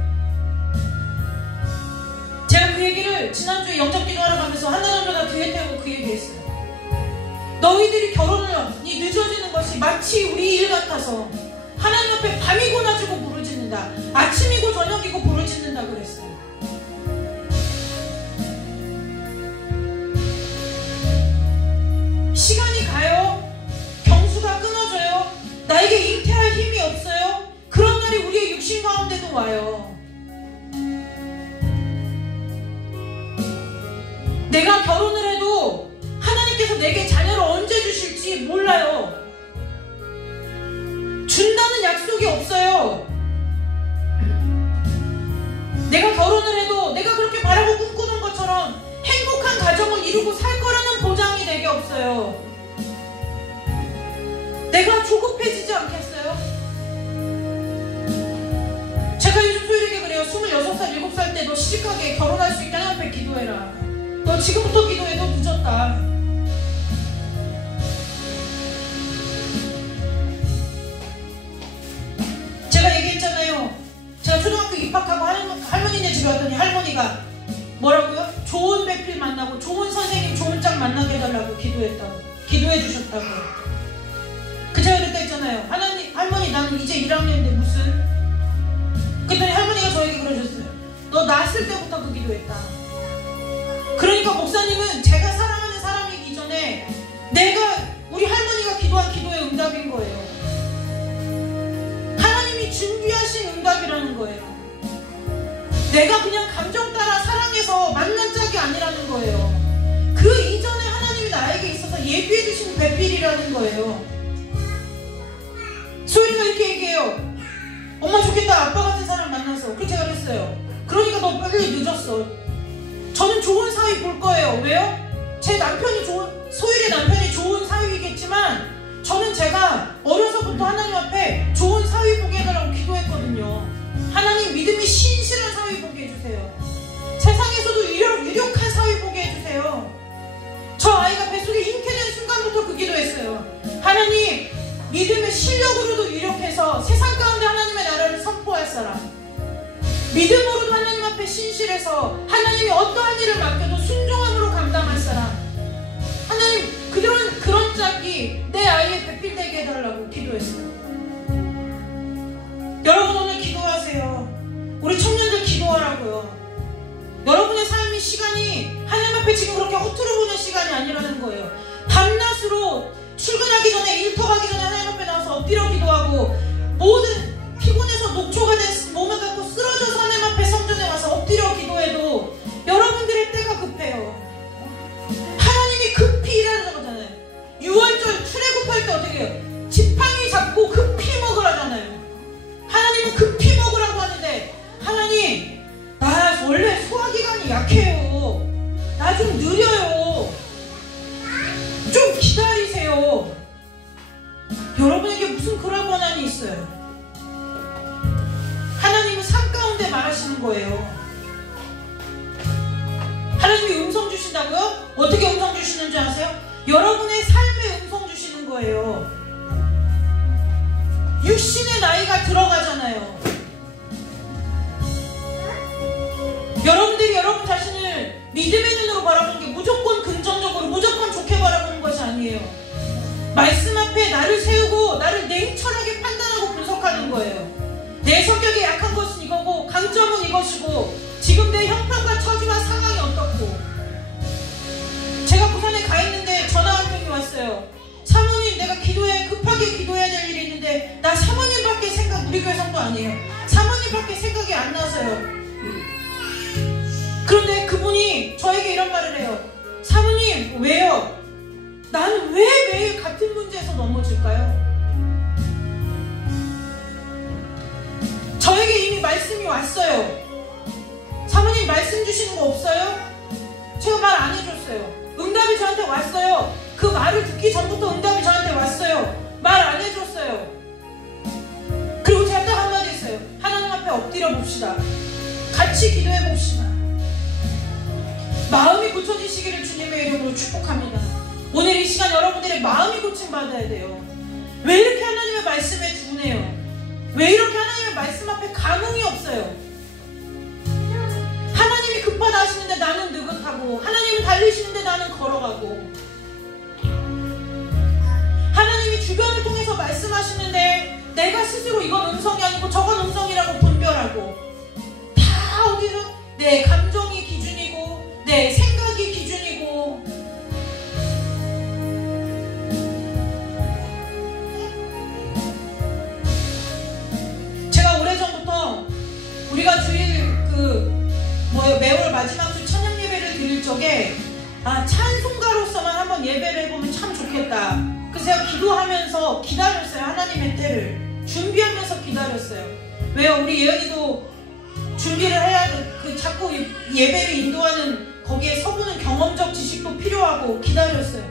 제가 그 얘기를 지난주에 영접기도하러 가면서 한나절마다 뒤에 태우고 그 얘기했어요. 너희들이 결혼이 늦어지는 것이 마치 우리 일 같아서 하나님 앞에 밤이고 낮이고 부르짖는다. 아침이고 저녁이고 부르짖는다 그랬어요. 시간이 가요. 경수가 끊어져요. 나에게 잉태할 힘이 없어요. 그런 날이 우리의 육신 가운데도 와요. 내가 결혼을 해도 하나님께서 내게 자녀를 언제 주실지 몰라요. 준다는 약속이 없어요. 내가 결혼을 해도 내가 그렇게 바라고 꿈꾸는 것처럼 행복한 가정을 이루고 살 거라는 보장이 내게 없어요. 내가 조급해지지 않겠어요? 제가 요즘 소율에게 그래요. 26살, 7살 때 너 시집가게 결혼할 수 있게 하나님 앞에 기도해라. 너 지금부터 기도해도 늦었다. 제가 얘기했잖아요. 제가 초등학교 입학하고 할머니네 집에 왔더니 할머니가 뭐라고요? 좋은 배필 만나고 좋은 선생님, 좋은 짝 만나게 해달라고 기도했다고. 기도해 주셨다고. 제가 그랬다 했잖아요. 할머니 나는 이제 1학년인데 무슨? 그랬더니 할머니가 저에게 그러셨어요. 너 낳았을 때부터 그 기도했다. 그러니까 목사님은 제가 사랑하는 사람이기 전에 우리 할머니가 기도한 기도의 응답인 거예요. 하나님이 준비하신 응답이라는 거예요. 내가 그냥 감정 따라 사랑해서 만난 짝이 아니라는 거예요. 그 이전에 하나님이 나에게 있어서 예비해 주신 배필이라는 거예요. 소율이가 이렇게 얘기해요. 엄마 좋겠다. 아빠 같은 사람 만나서. 그래서 제가 그랬어요. 그러니까 너 빨리 늦었어. 저는 좋은 사위 볼 거예요. 왜요? 제 남편이 소율의 남편이 좋은 사위이겠지만 저는 제가 어려서부터 하나님 앞에 좋은 사위 보게 해달라고 기도했거든요. 하나님 믿음이 신실한 사위 보게 해주세요. 세상에서도 유력한 사위 보게 해주세요. 저 아이가 뱃속에 잉태된 순간부터 그 기도했어요. 하나님 믿음의 실력으로도 유력해서 세상 가운데 하나님의 나라를 선포할 사람, 믿음으로도 하나님 앞에 신실해서 하나님이 어떠한 일을 맡겨도 순종함으로 감당할 사람, 하나님 그런 짝이 내 아이의 배필되게 해달라고 기도했어요. 여러분 오늘 기도하세요. 우리 청년들 기도하라고요. 여러분의 삶의 시간이 하나님 앞에 지금 그렇게 허투루 보는 시간이 아니라는 거예요. 밤낮으로 출근하기 전에, 일터 가기 전에 하나님 앞에 나와서 엎드려 기도하고, 모든 피곤해서 녹초가 된 몸을 갖고 쓰러져서 하나님 앞에 성전에 와서 엎드려 기도해도 여러분들의 때가 급해요. 하나님이 급히 일하는 거잖아요. 6월절 출애굽할 때 어떻게 해요? 지팡이 잡고 급히 먹으라잖아요. 하나님은 급히 먹으라고 하는데, 하나님 나 원래 소화기관이 약해요. 나 좀 느려요. 좀 기다리세요. 여러분에게 무슨 그런 권한이 있어요? 하나님은 삶 가운데 말하시는 거예요. 하나님이 음성 주신다고요? 어떻게 음성 주시는 줄 아세요? 여러분의 삶에 음성 주시는 거예요. 육신의 나이가 들어가잖아요. 여러분들이 여러분 자신을 믿음의 눈으로 바라보는 게 무조건 긍정적으로, 무조건 좋게 바라보는 것이 아니에요. 말씀 앞에 나를 세우고 나를 냉철하게 판단하고 분석하는 거예요. 내 성격이 약한 것은 이거고 강점은 이것이고 지금 내 형편과 처지와 상황이 어떻고. 제가 부산에 가 있는데 전화 한 통이 왔어요. 사모님, 내가 급하게 기도해야 될 일이 있는데 나 사모님밖에 우리 교회 성도 아니에요. 사모님밖에 생각이 안 나서요. 그런데 그분이 저에게 이런 말을 해요. 사모님, 왜요? 나는 왜 매일 같은 문제에서 넘어질까요? 저에게 이미 말씀이 왔어요. 사모님, 말씀 주시는 거 없어요? 제가 말 안 해줬어요. 응답이 저한테 왔어요. 그 말을 듣기 전부터 응답이 저한테 왔어요. 말 안 해줬어요. 그리고 제가 딱 한마디 했어요. 하나님 앞에 엎드려 봅시다. 같이 기도해 봅시다. 마음이 고쳐지시기를 주님의 이름으로 축복합니다. 오늘 이 시간 여러분들의 마음이 고침받아야 돼요. 왜 이렇게 하나님의 말씀에 둔해요? 왜 이렇게 하나님의 말씀 앞에 감흥이 없어요? 하나님이 급하다 하시는데 나는 느긋하고, 하나님은 달리시는데 나는 걸어가고, 하나님이 주변을 통해서 말씀하시는데 내가 스스로 이건 음성이 아니고 저건 음성이라고 분별하고, 다 어디서 내 감정이 기준이고 내 생각이 기준이고. 제가 오래전부터 우리가 주일 매월 마지막 주 찬양 예배를 드릴 적에 찬송가로서만 한번 예배를 해보면 참 좋겠다. 그래서 제가 기도하면서 기다렸어요. 하나님의 때를 준비하면서 기다렸어요. 왜요? 우리 예언이도 준비를 해야 돼. 자꾸 예배를 인도하는 거기에 서부는 경험적 지식도 필요하고 기다렸어요.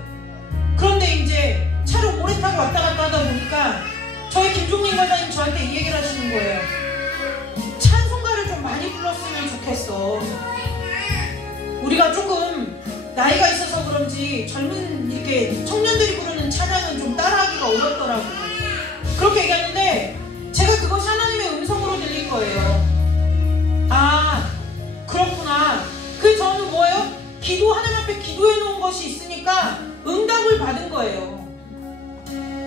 그런데 이제 차를 오래 타고 왔다 갔다 하다 보니까 저희 김종민 과장님 저한테 이 얘기를 하시는 거예요. 찬송가를 좀 많이 불렀으면 좋겠어. 우리가 조금 나이가 있어서 그런지 젊은 이렇게 청년들이 부르는 찬양은 좀 따라하기가 어렵더라고. 그렇게 얘기하는데 제가 그것이 하나님의 음성으로 들릴 거예요. 그렇구나. 저는 뭐예요? 하나님 앞에 기도해 놓은 것이 있으니까 응답을 받은 거예요.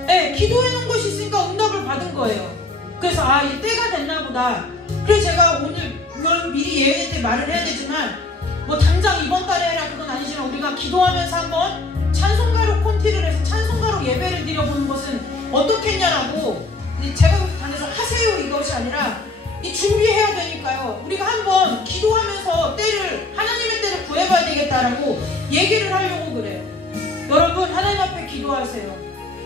네, 기도해 놓은 것이 있으니까 응답을 받은 거예요. 그래서 이 때가 됐나 보다. 그래서 제가 오늘 이걸 미리 예언할 때 말을 해야 되지만 당장 이번 달에 해라 그건 아니지만 우리가 기도하면서 한번 찬송가로 콘티를 해서 찬송가로 예배를 드려보는 것은 어떻겠냐라고 제가 단에서 하세요 이것이 아니라 준비해야 되니까요. 우리가 한번 기도하면서 하나님의 때를 구해봐야 되겠다라고 얘기를 하려고 그래요. 여러분, 하나님 앞에 기도하세요.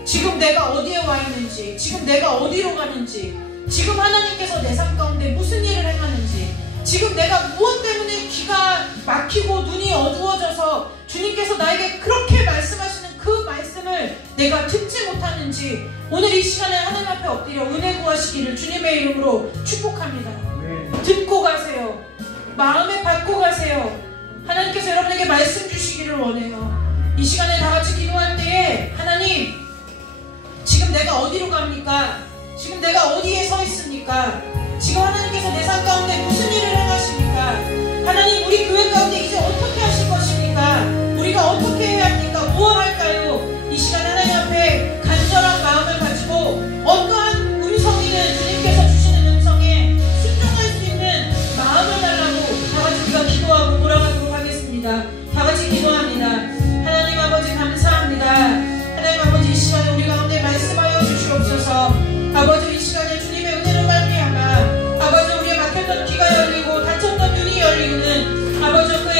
지금 내가 어디에 와 있는지, 지금 내가 어디로 가는지, 지금 하나님께서 내 삶 가운데 무슨 일을 행하는지, 지금 내가 무엇 때문에 귀가 막히고 눈이 어두워져서 주님께서 나에게 그렇게 말씀하시는 그 말씀을 내가 듣지 못하는지 오늘 이 시간에 하나님 앞에 엎드려 은혜 구하시기를 주님의 이름으로 축복합니다. 듣고 가세요. 마음에 받고 가세요. 하나님께서 여러분에게 말씀 주시기를 원해요. 이 시간에 다 같이 기도할 때에 하나님, 지금 내가 어디로 갑니까? 지금 내가 어디에 서 있습니까? 지금 하나님께서 내 삶 가운데 무슨 일을 행하십니까? 하나님, 우리 교회 가운데 이제 어떻게 하실 것입니까? 우리가 어떻게 해야 합니까? 무엇 할까요? 이 시간 하나님 앞에 간절한 마음을 가지고 어떠한 음성이든 주님께서 주시는 음성에 순종할 수 있는 마음을 달라고 다 같이 우리가 기도하고 돌아가도록 하겠습니다. 다 같이 기도합니다. 하나님 아버지 감사합니다. 하나님 아버지, 이 시간에 우리 가운데 말씀하여 주시옵소서. 아버지, 이 시간에 주님의 은혜로 말미암아 아버지, 우리의 막혔던 귀가 열리고 닫혔던 눈이 열리는 아버지, 그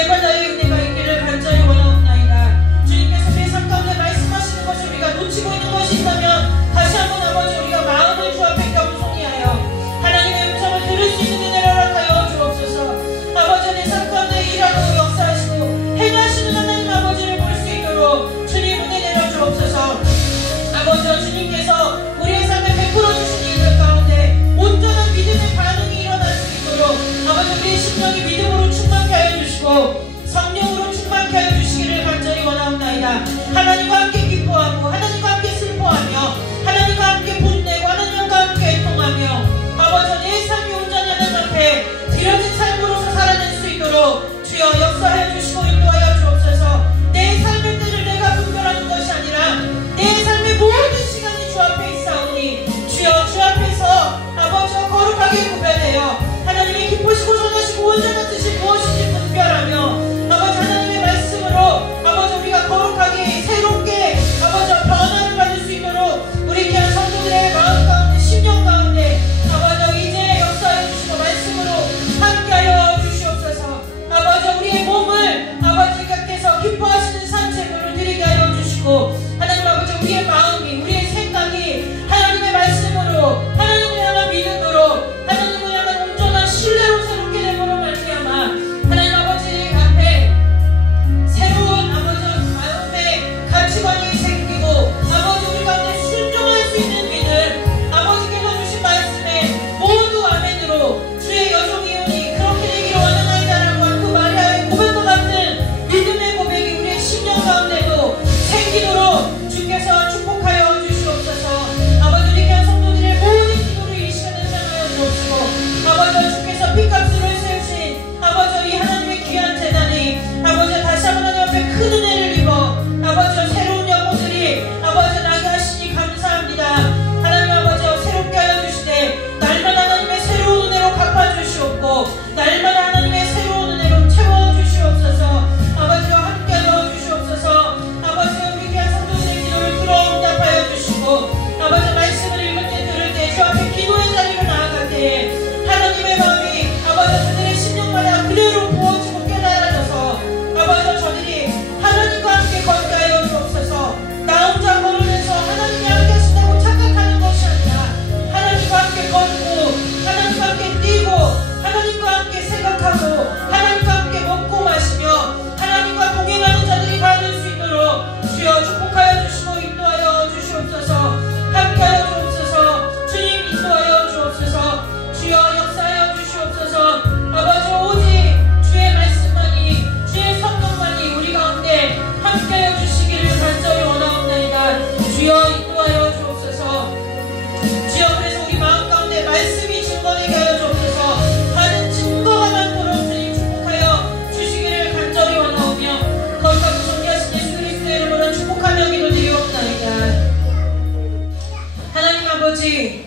아버지,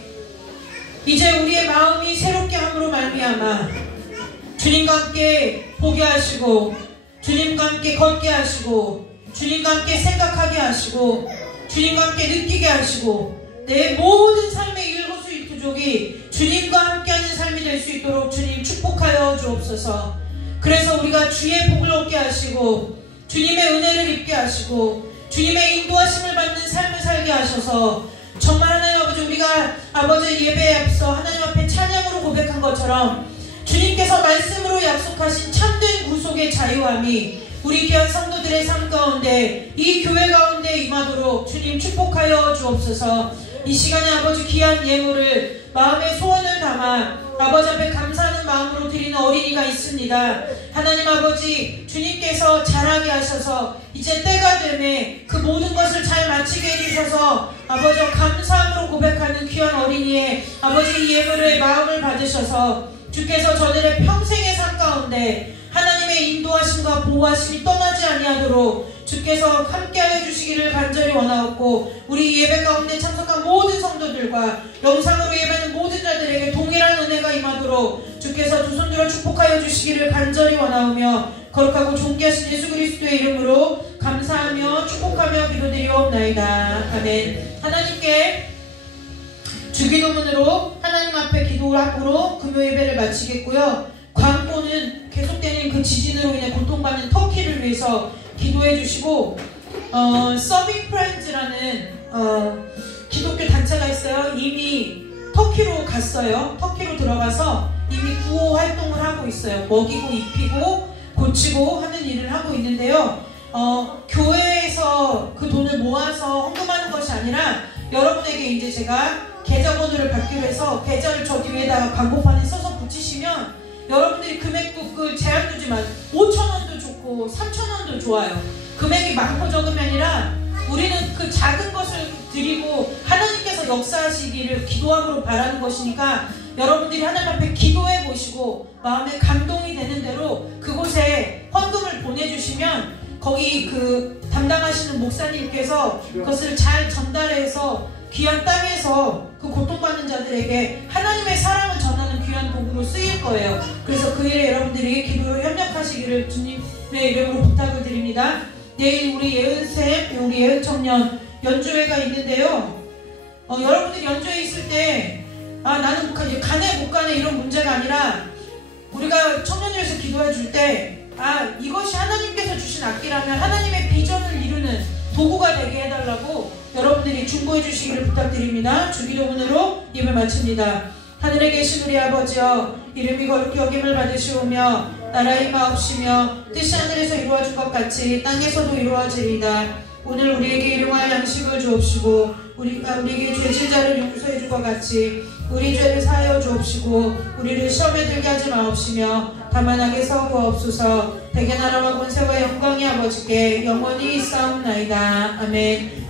이제 우리의 마음이 새롭게 함으로 말미암아 주님과 함께 보게 하시고, 주님과 함께 걷게 하시고, 주님과 함께 생각하게 하시고, 주님과 함께 느끼게 하시고, 내 모든 삶의 일거수일투족이 주님과 함께하는 삶이 될 수 있도록 주님 축복하여 주옵소서. 그래서 우리가 주의 복을 얻게 하시고, 주님의 은혜를 입게 하시고, 주님의 인도하심을 받는 삶을 살게 하셔서, 정말 하나님 아버지, 우리가 아버지 예배에 앞서 하나님 앞에 찬양으로 고백한 것처럼 주님께서 말씀으로 약속하신 참된 구속의 자유함이 우리 귀한 성도들의 삶 가운데, 이 교회 가운데 임하도록 주님 축복하여 주옵소서. 이 시간에 아버지 귀한 예물을, 마음의 소원을 담아 아버지 앞에 감사하는 마음으로 드리는 어린이가 있습니다. 하나님 아버지, 주님께서 자라게 하셔서 이제 때가 되매 그 모든 것을 잘 마치게 해주셔서 아버지 감사함으로 고백하는 귀한 어린이의 아버지 예물의 마음을 받으셔서 주께서 저들의 평생의 삶 가운데 하나님의 인도하심과 보호하심이 떠나지 아니하도록 주께서 함께하여 주시기를 간절히 원하옵고, 우리 예배 가운데 참석한 모든 성도들과 영상으로 예배하는 모든 자들에게 동일한 은혜가 임하도록 주께서 두 손 들어 축복하여 주시기를 간절히 원하오며, 거룩하고 존귀하신 예수 그리스도의 이름으로 감사하며 축복하며 기도드리옵나이다. 아멘. 하나님께 주기도문으로 하나님 앞에 기도를 하고 금요 예배를 마치겠고요. 광고는 계속되는 그 지진으로 인해 고통받는 터키를 위해서 기도해 주시고, 서빙 프렌즈라는 기독교 단체가 있어요. 이미 터키로 갔어요. 터키로 들어가서 이미 구호 활동을 하고 있어요. 먹이고 입히고 고치고 하는 일을 하고 있는데요. 교회에서 그 돈을 모아서 헌금하는 것이 아니라 여러분에게 이제 제가 계좌번호를 받기로 해서 계좌를 저 뒤에다가 광고판에 써서 붙이시면 여러분들이 금액도 제한 두지만 5,000원도 좋고 3,000원도 좋아요. 금액이 많고 적음이 아니라 우리는 그 작은 것을 드리고 하나님께서 역사하시기를 기도함으로 바라는 것이니까, 여러분들이 하나님 앞에 기도해 보시고 마음에 감동이 되는 대로 그곳에 헌금을 보내주시면 거기 그 담당하시는 목사님께서 그것을 잘 전달해서 귀한 땅에서 그 고통받는 자들에게 하나님의 사랑을 전하는 귀한 도구로 쓰일 거예요. 그래서 그 일에 여러분들이 기도로 협력하시기를 주님의 이름으로 부탁을 드립니다. 내일 우리 예은쌤, 우리 예은청년 연주회가 있는데요. 여러분들이 연주회 있을 때 나는 가네 못 가네 이런 문제가 아니라, 우리가 청년회에서 기도해 줄 때 이것이 하나님께서 주신 악기라면 하나님의 비전을 이루는 도구가 되게 해달라고 여러분들이 중보해 주시기를 부탁드립니다. 주기도문으로 예배 마칩니다. 하늘에 계신 우리 아버지여, 이름이 거룩히 여김을 받으시오며 나라의 마옵시며 뜻이 하늘에서 이루어진 것 같이 땅에서도 이루어지리이다. 오늘 우리에게 일용할 양식을 주옵시고, 우리가 우리에게 죄질자를 용서해 준 것 같이 우리 죄를 사하여 주옵시고, 우리를 시험에 들게 하지 마옵시며 다만 악에서 구하옵소서. 대개 나라와 권세와 영광이 아버지께 영원히 있사옵나이다. 아멘.